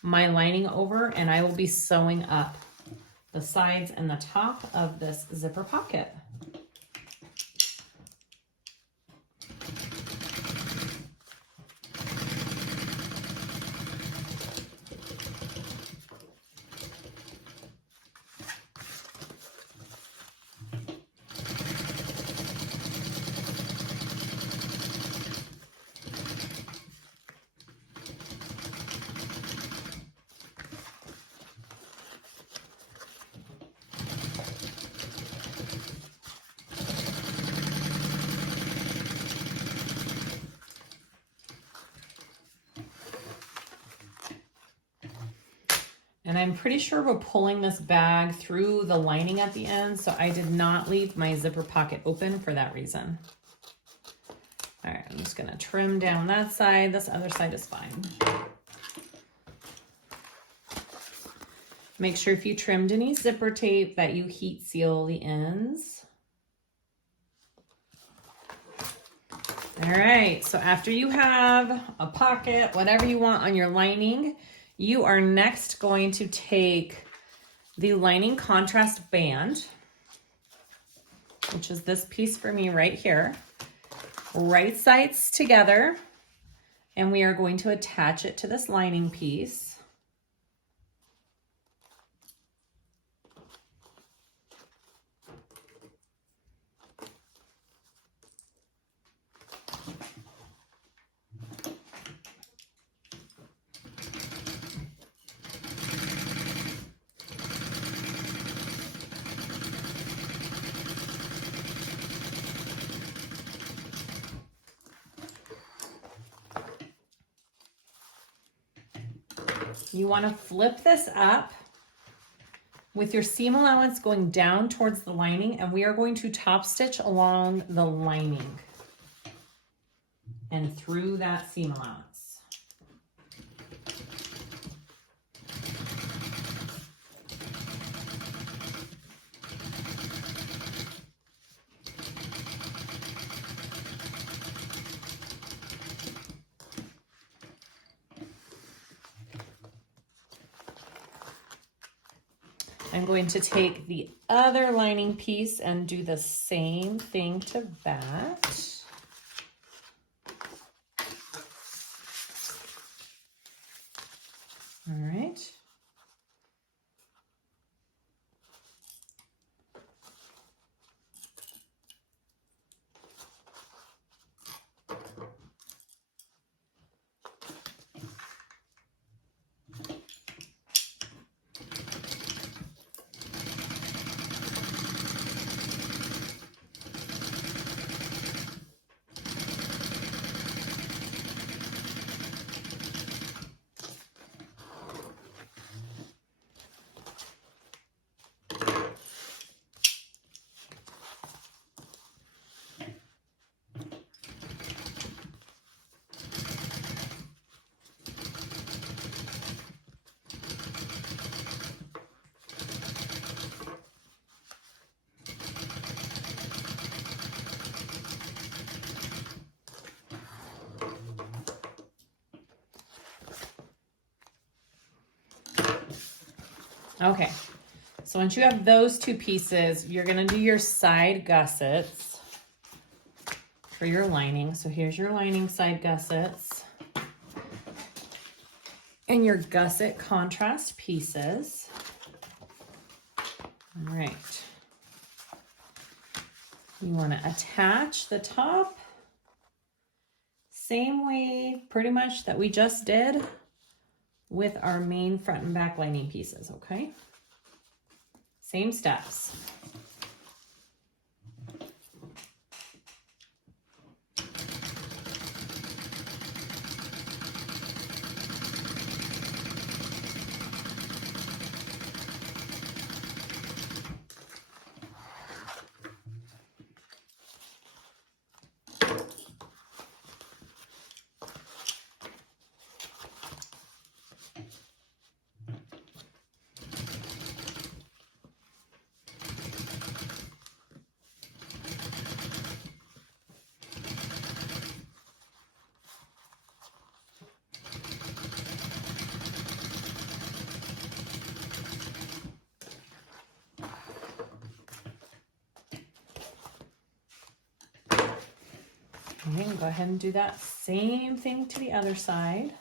my lining over, and I will be sewing up the sides and the top of this zipper pocket. And I'm pretty sure we're pulling this bag through the lining at the end, so I did not leave my zipper pocket open for that reason. All right, I'm just gonna trim down that side. This other side is fine. Make sure if you trimmed any zipper tape that you heat seal the ends. All right, so after you have a pocket, whatever you want on your lining, you are next going to take the lining contrast band, which is this piece for me right here, right sides together, and we are going to attach it to this lining piece. You want to flip this up with your seam allowance going down towards the lining, and we are going to top stitch along the lining and through that seam allowance. I'm going to take the other lining piece and do the same thing to that. All right. Okay, so once you have those two pieces, you're gonna do your side gussets for your lining. So here's your lining side gussets and your gusset contrast pieces. All right. You wanna attach the top same way pretty much that we just did with our main front and back lining pieces, okay? Same steps. Okay, go ahead and do that same thing to the other side.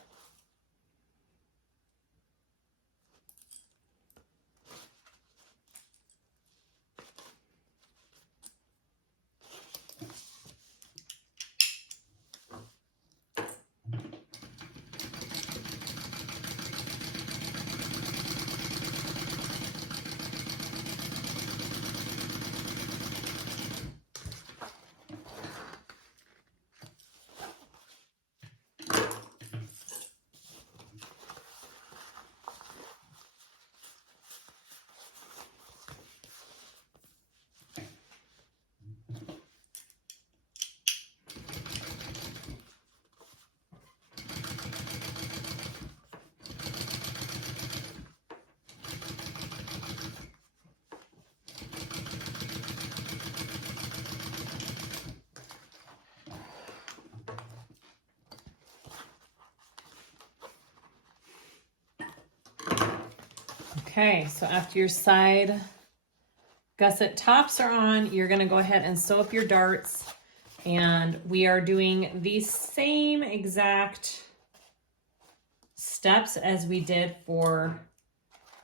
Okay, so after your side gusset tops are on, you're gonna go ahead and sew up your darts, and we are doing the same exact steps as we did for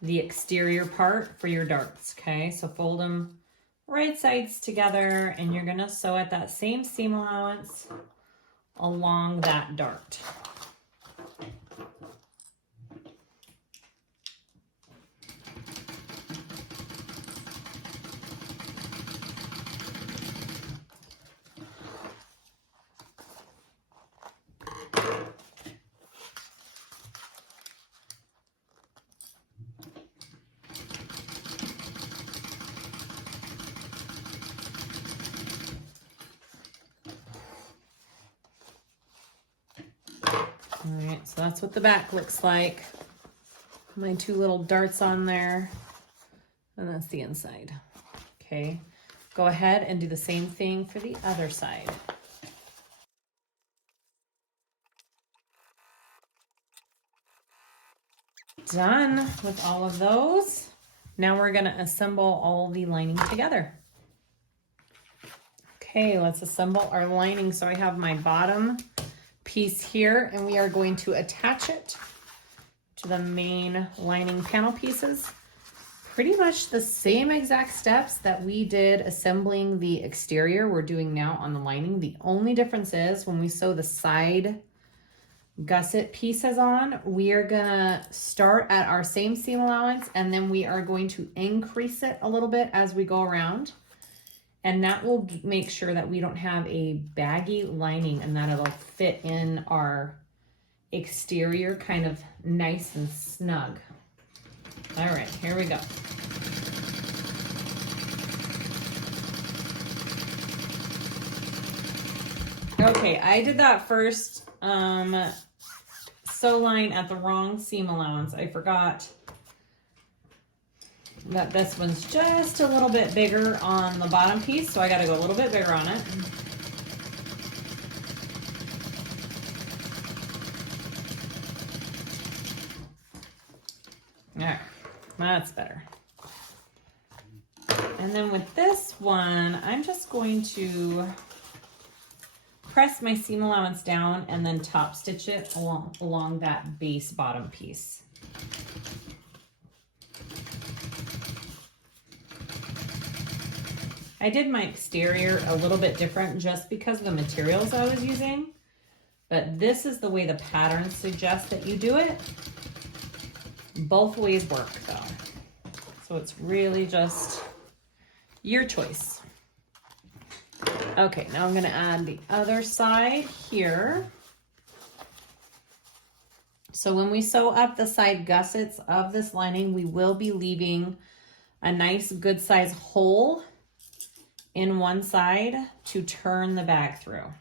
the exterior part for your darts. Okay, so fold them right sides together, and you're gonna sew at that same seam allowance along that dart. All right, so that's what the back looks like. My two little darts on there, and that's the inside. Okay, go ahead and do the same thing for the other side. Done with all of those. Now we're gonna assemble all the lining together. Okay, let's assemble our lining. So I have my bottom piece here, and we are going to attach it to the main lining panel pieces. Pretty much the same exact steps that we did assembling the exterior we're doing now on the lining. The only difference is when we sew the side gusset pieces on, we are gonna start at our same seam allowance, and then we are going to increase it a little bit as we go around. And that will make sure that we don't have a baggy lining, and that it'll fit in our exterior kind of nice and snug. All right, here we go. Okay, I did that first sew line at the wrong seam allowance. I forgot that this one's just a little bit bigger on the bottom piece, so I got to go a little bit bigger on it. All right, that's better. And then with this one, I'm just going to press my seam allowance down and then top stitch it along that base bottom piece. I did my exterior a little bit different just because of the materials I was using, but this is the way the pattern suggests that you do it. Both ways work though. So it's really just your choice. Okay, now I'm gonna add the other side here. So when we sew up the side gussets of this lining, we will be leaving a nice good size hole in one side to turn the bag through.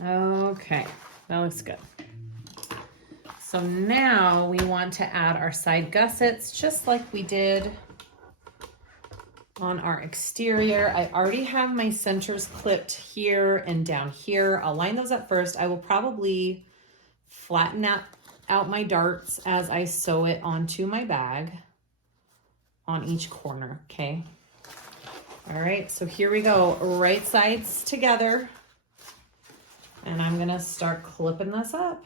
Okay, that looks good. So now we want to add our side gussets just like we did on our exterior. I already have my centers clipped here and down here. I'll line those up first. I will probably flatten out my darts as I sew it onto my bag on each corner, okay? All right, so here we go, right sides together. And I'm gonna start clipping this up.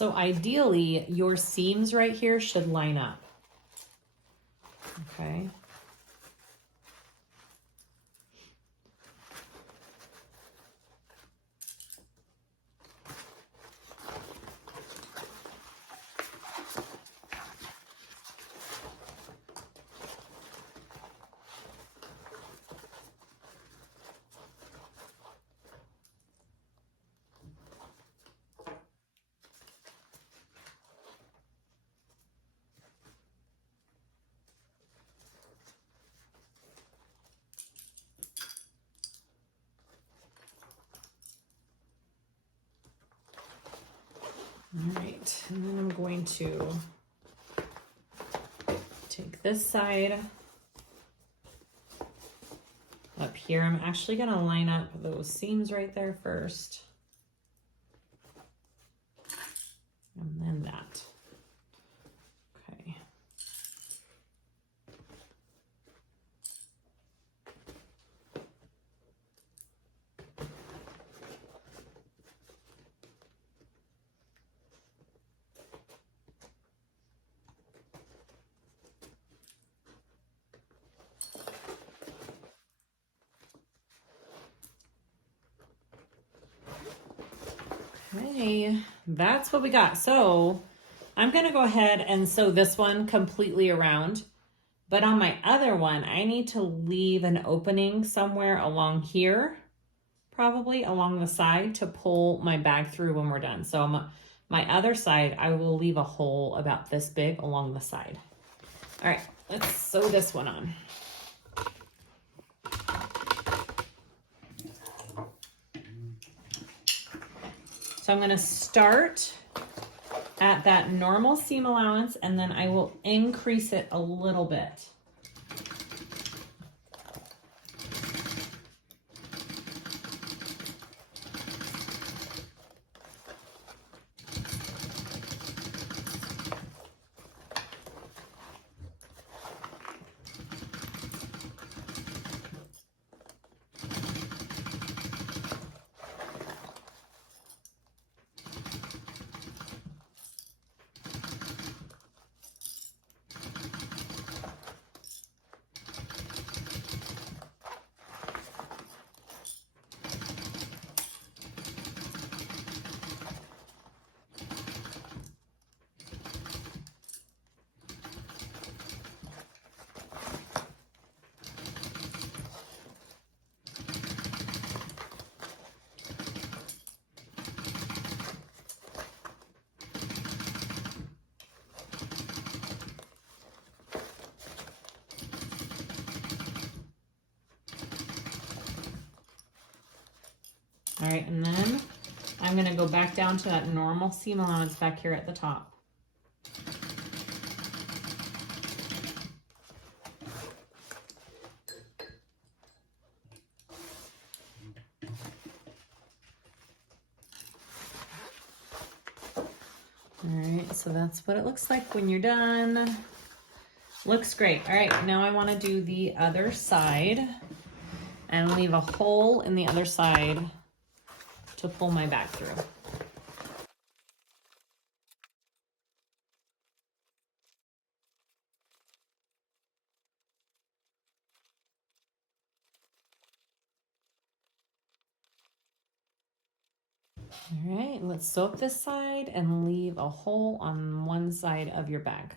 So ideally, your seams right here should line up. Okay. All right, and then I'm going to take this side up here. I'm actually going to line up those seams right there first. And then that. Okay. Okay, that's what we got. So I'm gonna go ahead and sew this one completely around, but on my other one, I need to leave an opening somewhere along here, probably along the side, to pull my bag through when we're done. So my other side, I will leave a hole about this big along the side. All right, let's sew this one on. So I'm going to start at that normal seam allowance, and then I will increase it a little bit. All right, and then I'm gonna go back down to that normal seam allowance back here at the top. All right, so that's what it looks like when you're done. Looks great. All right, now I wanna do the other side and leave a hole in the other side to pull my bag through. All right, let's sew up this side and leave a hole on one side of your bag.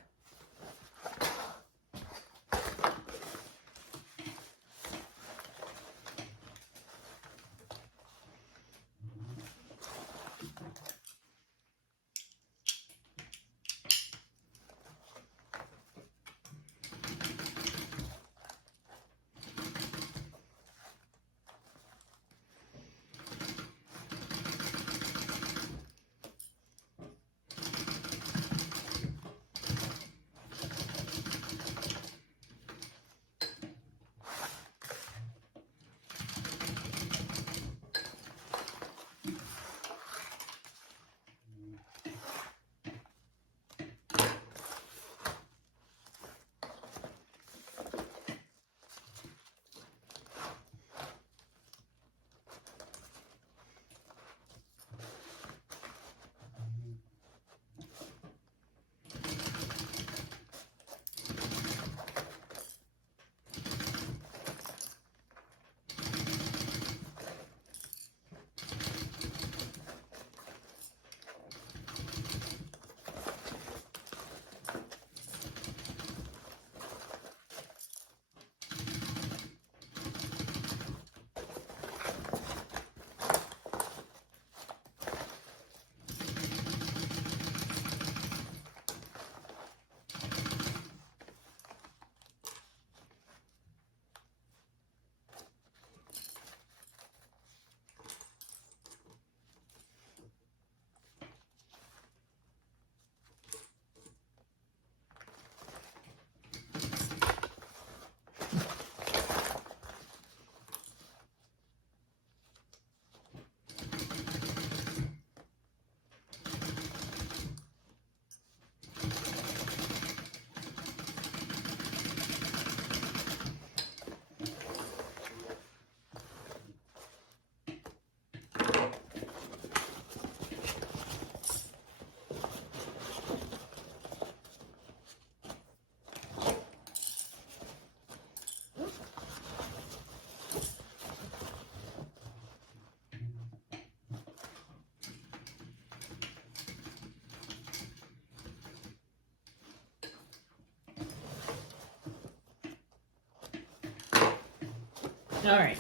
All right.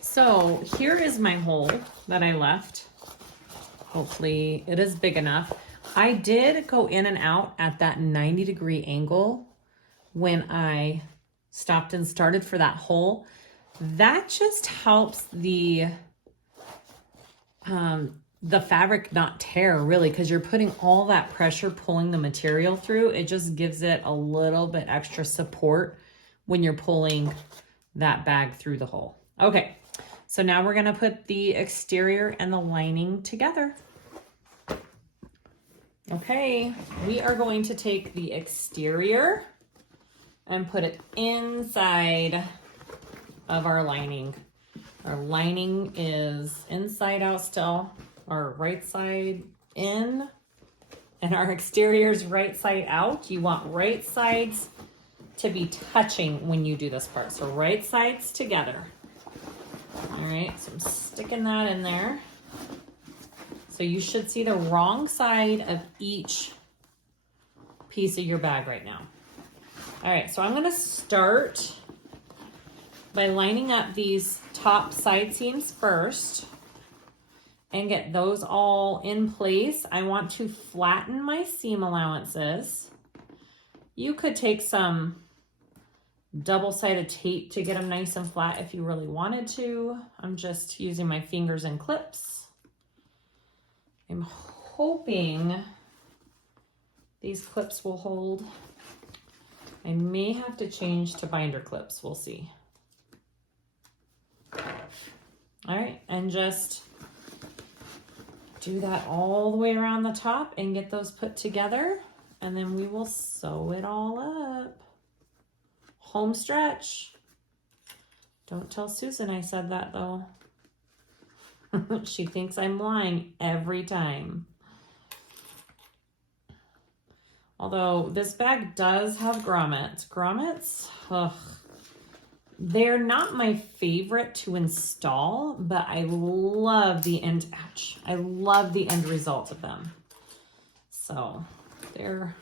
So here is my hole that I left. Hopefully it is big enough. I did go in and out at that 90-degree angle when I stopped and started for that hole. That just helps the fabric not tear, really, because you're putting all that pressure pulling the material through. It just gives it a little bit extra support when you're pulling that bag through the hole. Okay, so now we're gonna put the exterior and the lining together. Okay, we are going to take the exterior and put it inside of our lining. Our lining is inside out still, our right side in, and our exterior is right side out. You want right sides to be touching when you do this part. So right sides together. All right, so I'm sticking that in there. So you should see the wrong side of each piece of your bag right now. All right, so I'm gonna start by lining up these top side seams first and get those all in place. I want to flatten my seam allowances. You could take some double-sided tape to get them nice and flat if you really wanted to. I'm just using my fingers and clips. I'm hoping these clips will hold. I may have to change to binder clips, we'll see. All right, and just do that all the way around the top and get those put together, and then we will sew it all up. Home stretch. Don't tell Susan I said that though. She thinks I'm lying every time. Although this bag does have grommets. Grommets, ugh, they're not my favorite to install, but I love the end, ouch, I love the end result of them. So they're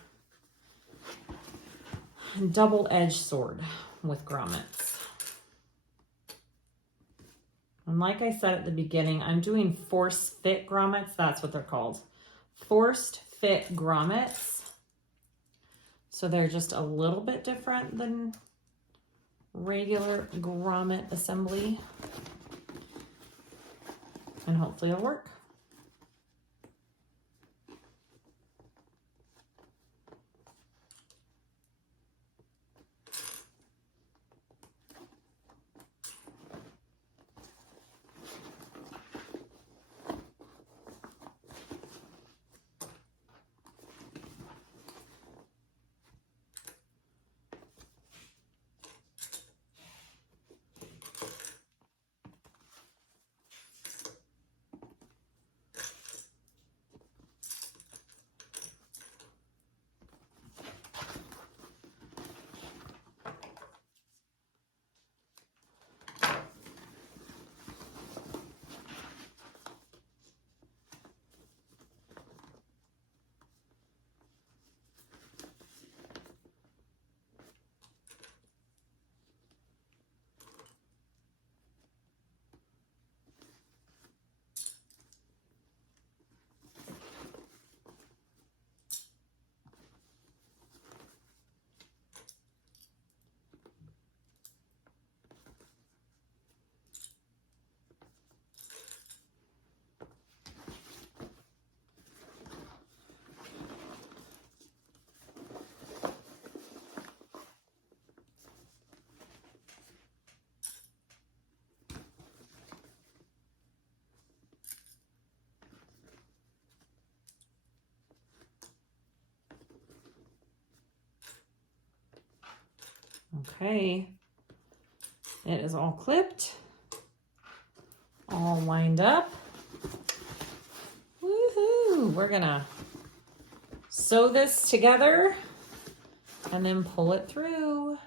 a double-edged sword with grommets. And like I said at the beginning, I'm doing force fit grommets. That's what they're called. Forced fit grommets. So they're just a little bit different than regular grommet assembly. And hopefully it'll work. Okay, it is all clipped, all lined up. Woohoo! We're gonna sew this together and then pull it through.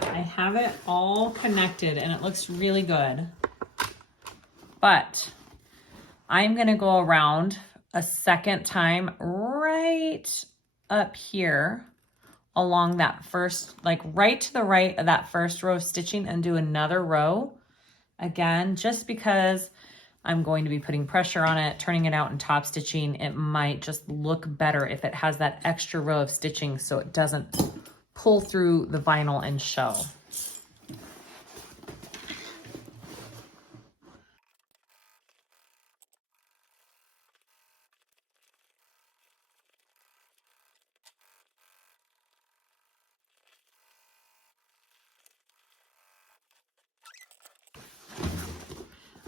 right, I have it all connected and it looks really good. But I'm gonna go around a second time right up here along that first, like right to the right of that first row of stitching, and do another row again, just because I'm going to be putting pressure on it, turning it out and top stitching. It might just look better if it has that extra row of stitching so it doesn't pull through the vinyl and show.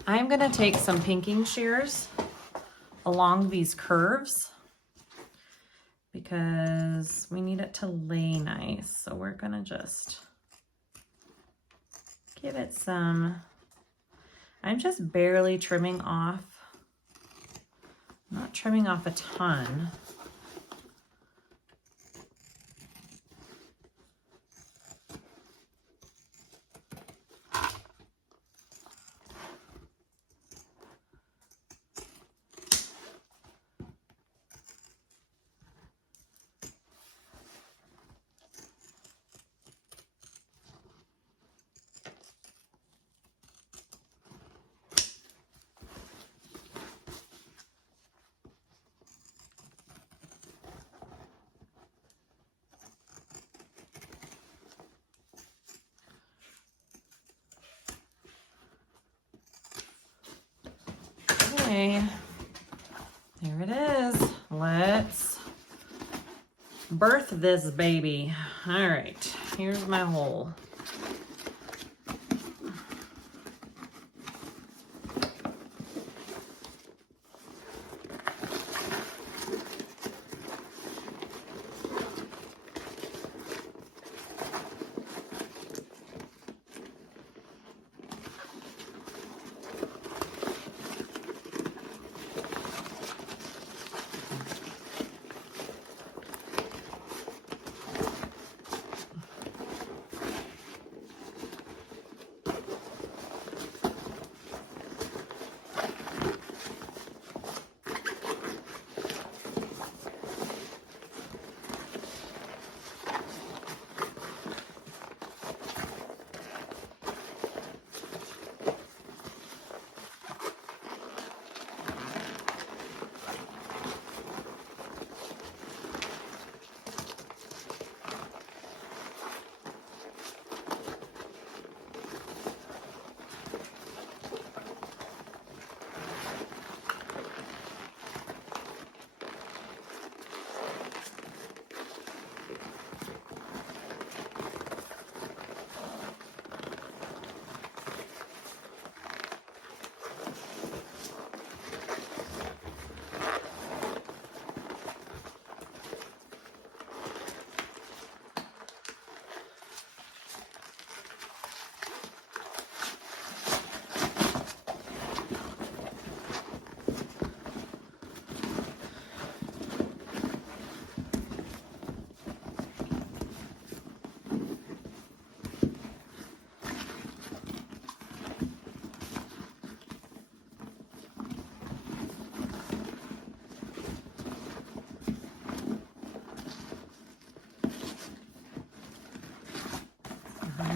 I'm gonna take some pinking shears along these curves because we need it to lay nice. So we're gonna just give it some, I'm just barely trimming off, not trimming off a ton. Okay, there it is. Let's birth this baby. All right, here's my hole.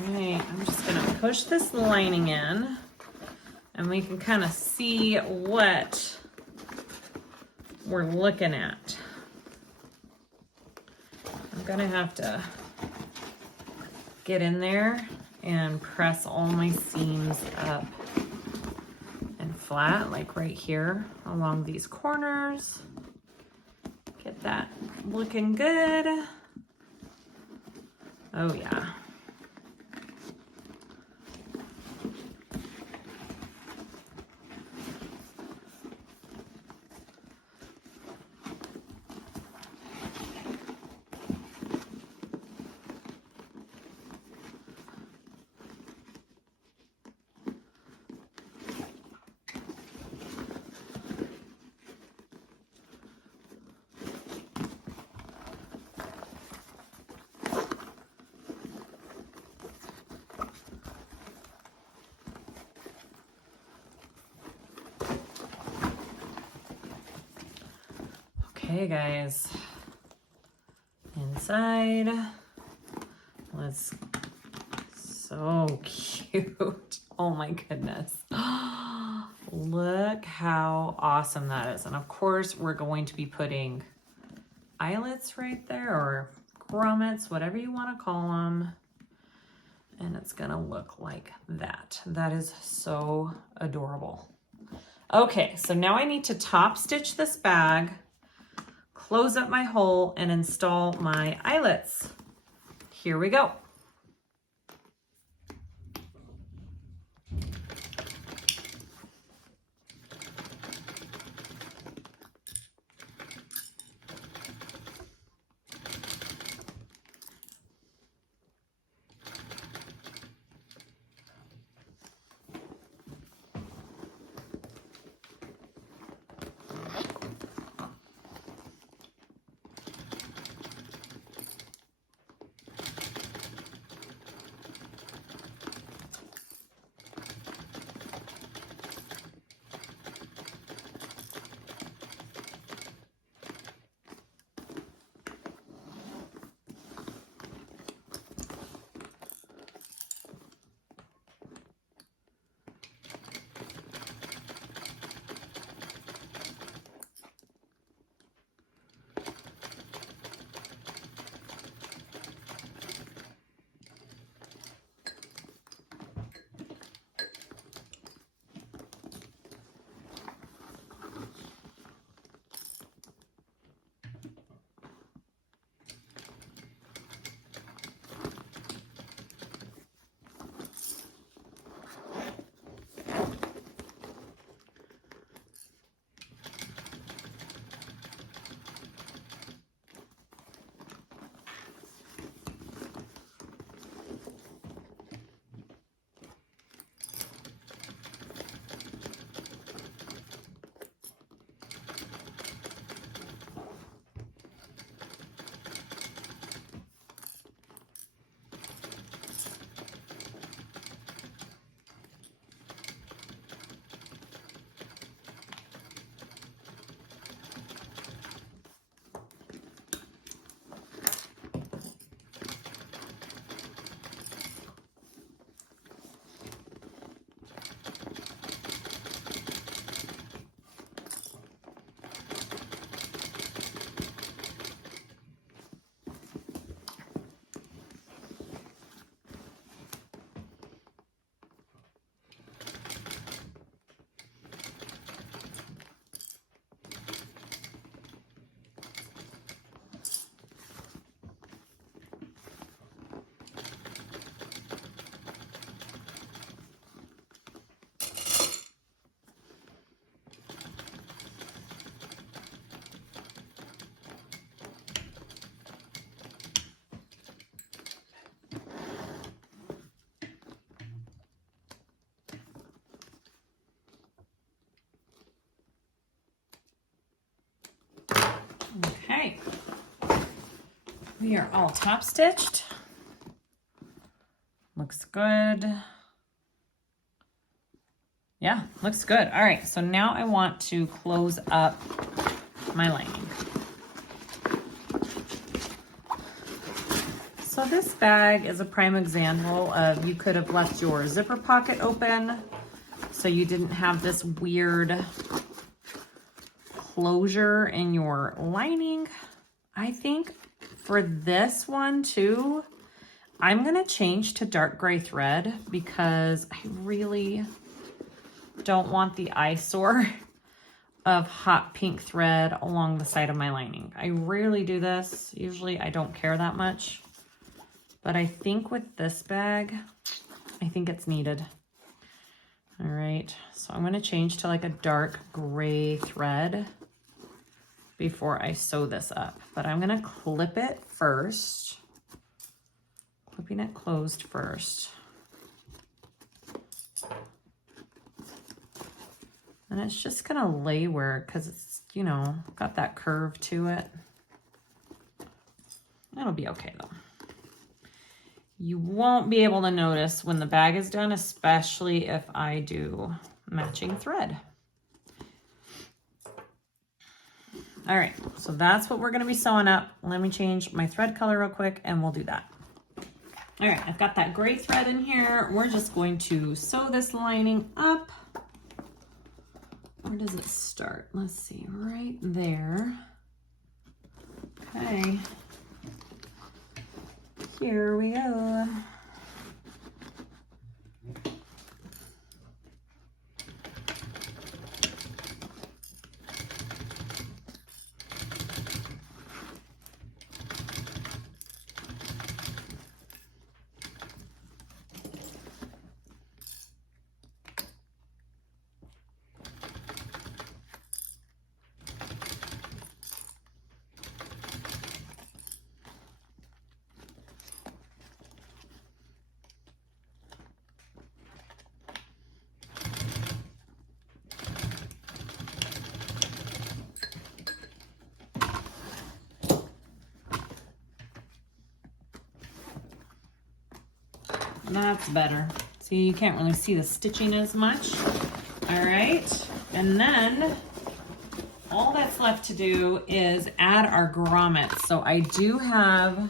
I'm just gonna push this lining in and we can kind of see what we're looking at. I'm gonna have to get in there and press all my seams up and flat, like right here along these corners. Get that looking good. Oh yeah. Okay, guys. Inside. So cute. Oh my goodness. Look how awesome that is. And of course, we're going to be putting eyelets right there, or grommets, whatever you want to call them. And it's gonna look like that. That is so adorable. Okay, so now I need to top stitch this bag, close up my hole, and install my eyelets. Here we go. Okay, we are all top stitched. Looks good. Yeah, looks good. All right, so now I want to close up my lining. So this bag is a prime example of, you could have left your zipper pocket open so you didn't have this weird closure in your lining. I think for this one too, I'm gonna change to dark gray thread because I really don't want the eyesore of hot pink thread along the side of my lining. I rarely do this. Usually I don't care that much, but I think with this bag, I think it's needed. All right, so I'm gonna change to like a dark gray thread before I sew this up, but I'm gonna clip it first, clipping it closed first. And it's just gonna lay where, cause it's, you know, got that curve to it. It'll be okay though. You won't be able to notice when the bag is done, especially if I do matching thread. All right, so that's what we're gonna be sewing up. Let me change my thread color real quick and we'll do that. All right, I've got that gray thread in here. We're just going to sew this lining up. Where does it start? Let's see, right there. Okay, here we go. That's better. See, you can't really see the stitching as much. All right, and then all that's left to do is add our grommets. So I do have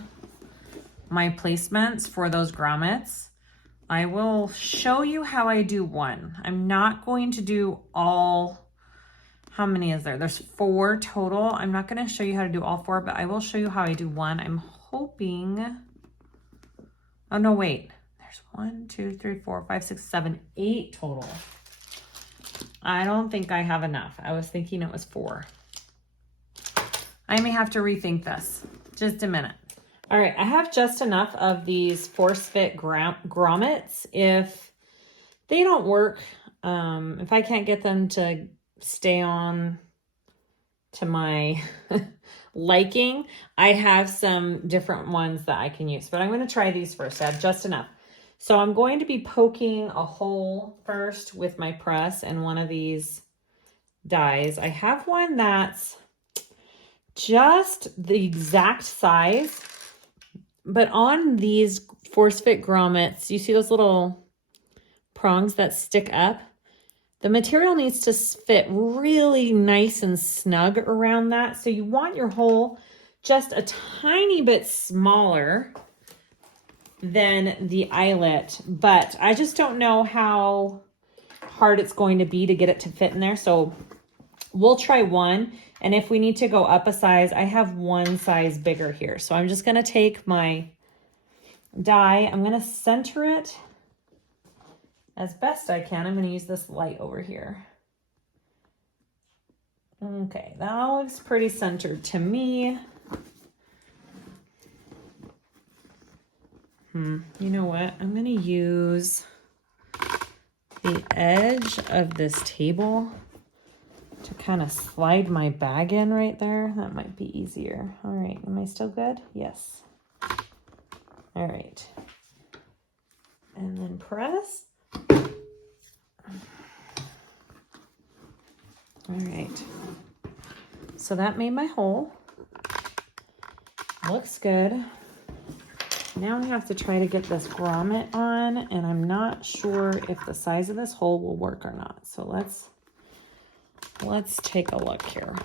my placements for those grommets. I will show you how I do one. I'm not going to do all, how many is there? There's 4 total. I'm not gonna show you how to do all 4, but I will show you how I do one. I'm hoping, oh no, wait. There's 1, 2, 3, 4, 5, 6, 7, 8 total. I don't think I have enough. I was thinking it was 4. I may have to rethink this. Just a minute. All right, I have just enough of these force fit grommets. If they don't work, if I can't get them to stay on to my liking, I have some different ones that I can use, but I'm going to try these first. I have just enough. So I'm going to be poking a hole first with my press and one of these dies. I have one that's just the exact size, but on these force fit grommets, you see those little prongs that stick up? The material needs to fit really nice and snug around that. So you want your hole just a tiny bit smaller than the eyelet, but I just don't know how hard it's going to be to get it to fit in there. So we'll try one. And if we need to go up a size, I have one size bigger here. So I'm just going to take my die. I'm going to center it as best I can. I'm going to use this light over here. Okay, that looks pretty centered to me. You know what? I'm going to use the edge of this table to kind of slide my bag in right there. That might be easier. All right, am I still good? Yes. All right. And then press. All right. So that made my hole. Looks good. Now I have to try to get this grommet on, and I'm not sure if the size of this hole will work or not. So let's take a look here.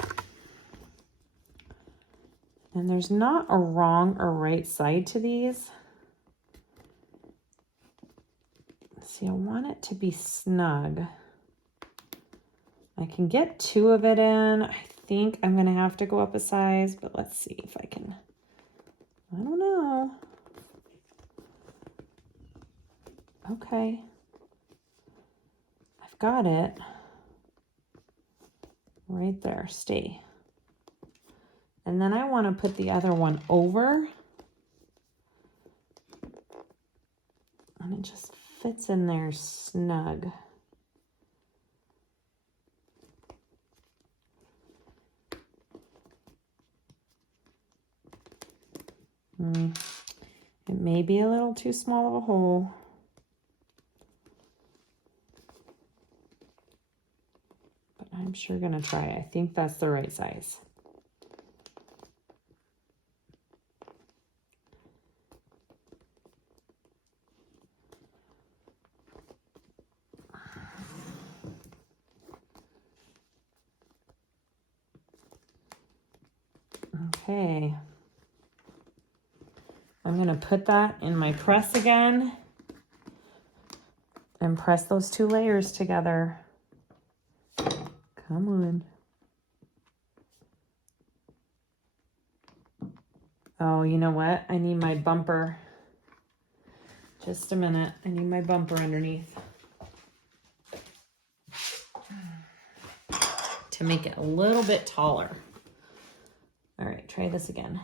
And there's not a wrong or right side to these. See, I want it to be snug. I can get 2 of it in. I think I'm gonna have to go up a size, but let's see if I can. I don't know. Okay. I've got it. Right there, stay. And then I want to put the other one over. And it just fits in there snug. It may be a little too small of a hole. But I'm sure gonna try. I think that's the right size. Okay. I'm going to put that in my press again and press those 2 layers together. Come on. Oh, you know what? I need my bumper. Just a minute. I need my bumper underneath to make it a little bit taller. All right, try this again.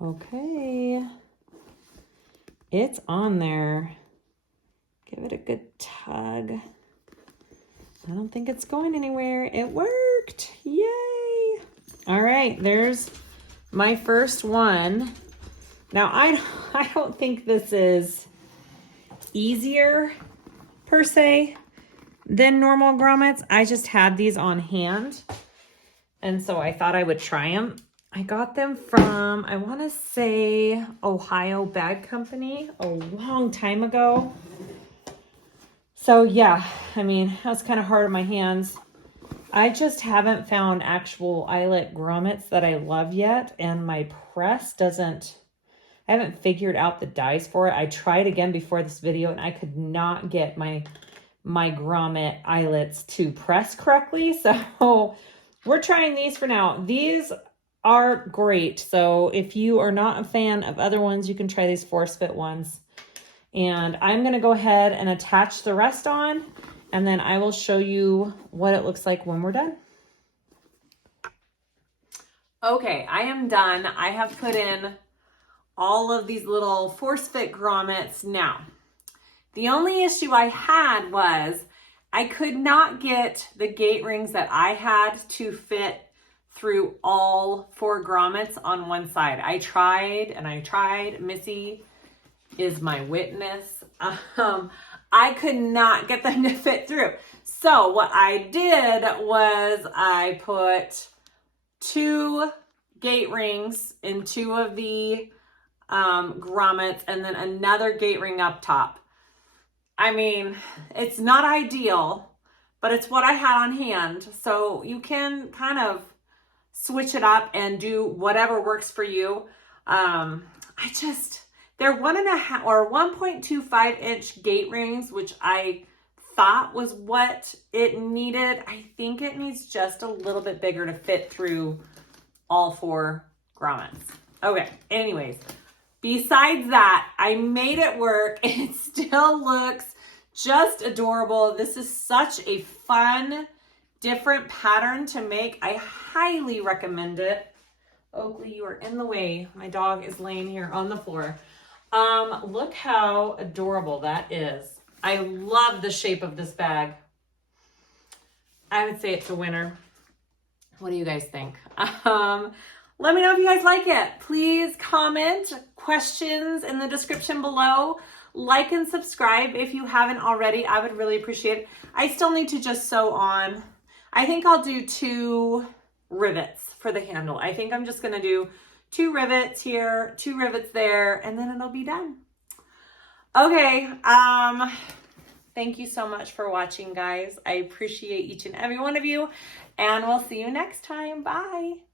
Okay, it's on there. Give it a good tug. I don't think it's going anywhere. It worked. Yay. All right, there's my first one. Now, I don't think this is easier per se than normal grommets. I just had these on hand, and so I thought I would try them. I got them from, I want to say, Ohio Bag Company a long time ago. So yeah, I mean, that was kind of hard on my hands. I just haven't found actual eyelet grommets that I love yet, and my press doesn't, I haven't figured out the dies for it. I tried again before this video, and I could not get my grommet eyelets to press correctly. So we're trying these for now. These are great. So if you are not a fan of other ones, you can try these force fit ones. And I'm going to go ahead and attach the rest on, and then I will show you what it looks like when we're done. Okay, I am done. I have put in all of these little force fit grommets. Now, the only issue I had was I could not get the gate rings that I had to fit through all 4 grommets on one side. I tried and I tried. Missy is my witness. I could not get them to fit through. So what I did was I put 2 gate rings in 2 of the grommets and then another gate ring up top. I mean, it's not ideal, but it's what I had on hand. So you can kind of switch it up and do whatever works for you. They're 1.5 or 1.25 inch gate rings, which I thought was what it needed. I think it needs just a little bit bigger to fit through all 4 grommets. Okay, anyways, besides that, I made it work. It still looks just adorable. This is such a fun, different pattern to make. I highly recommend it. Oakley, you are in the way. My dog is laying here on the floor. Look how adorable that is. I love the shape of this bag. I would say it's a winner. What do you guys think? Let me know if you guys like it. Please comment questions in the description below. Like and subscribe if you haven't already. I would really appreciate it. I still need to just sew on. I think I'll do 2 rivets for the handle. I think I'm just going to do 2 rivets here, 2 rivets there, and then it'll be done. Okay. Thank you so much for watching, guys. I appreciate each and every one of you, and we'll see you next time. Bye.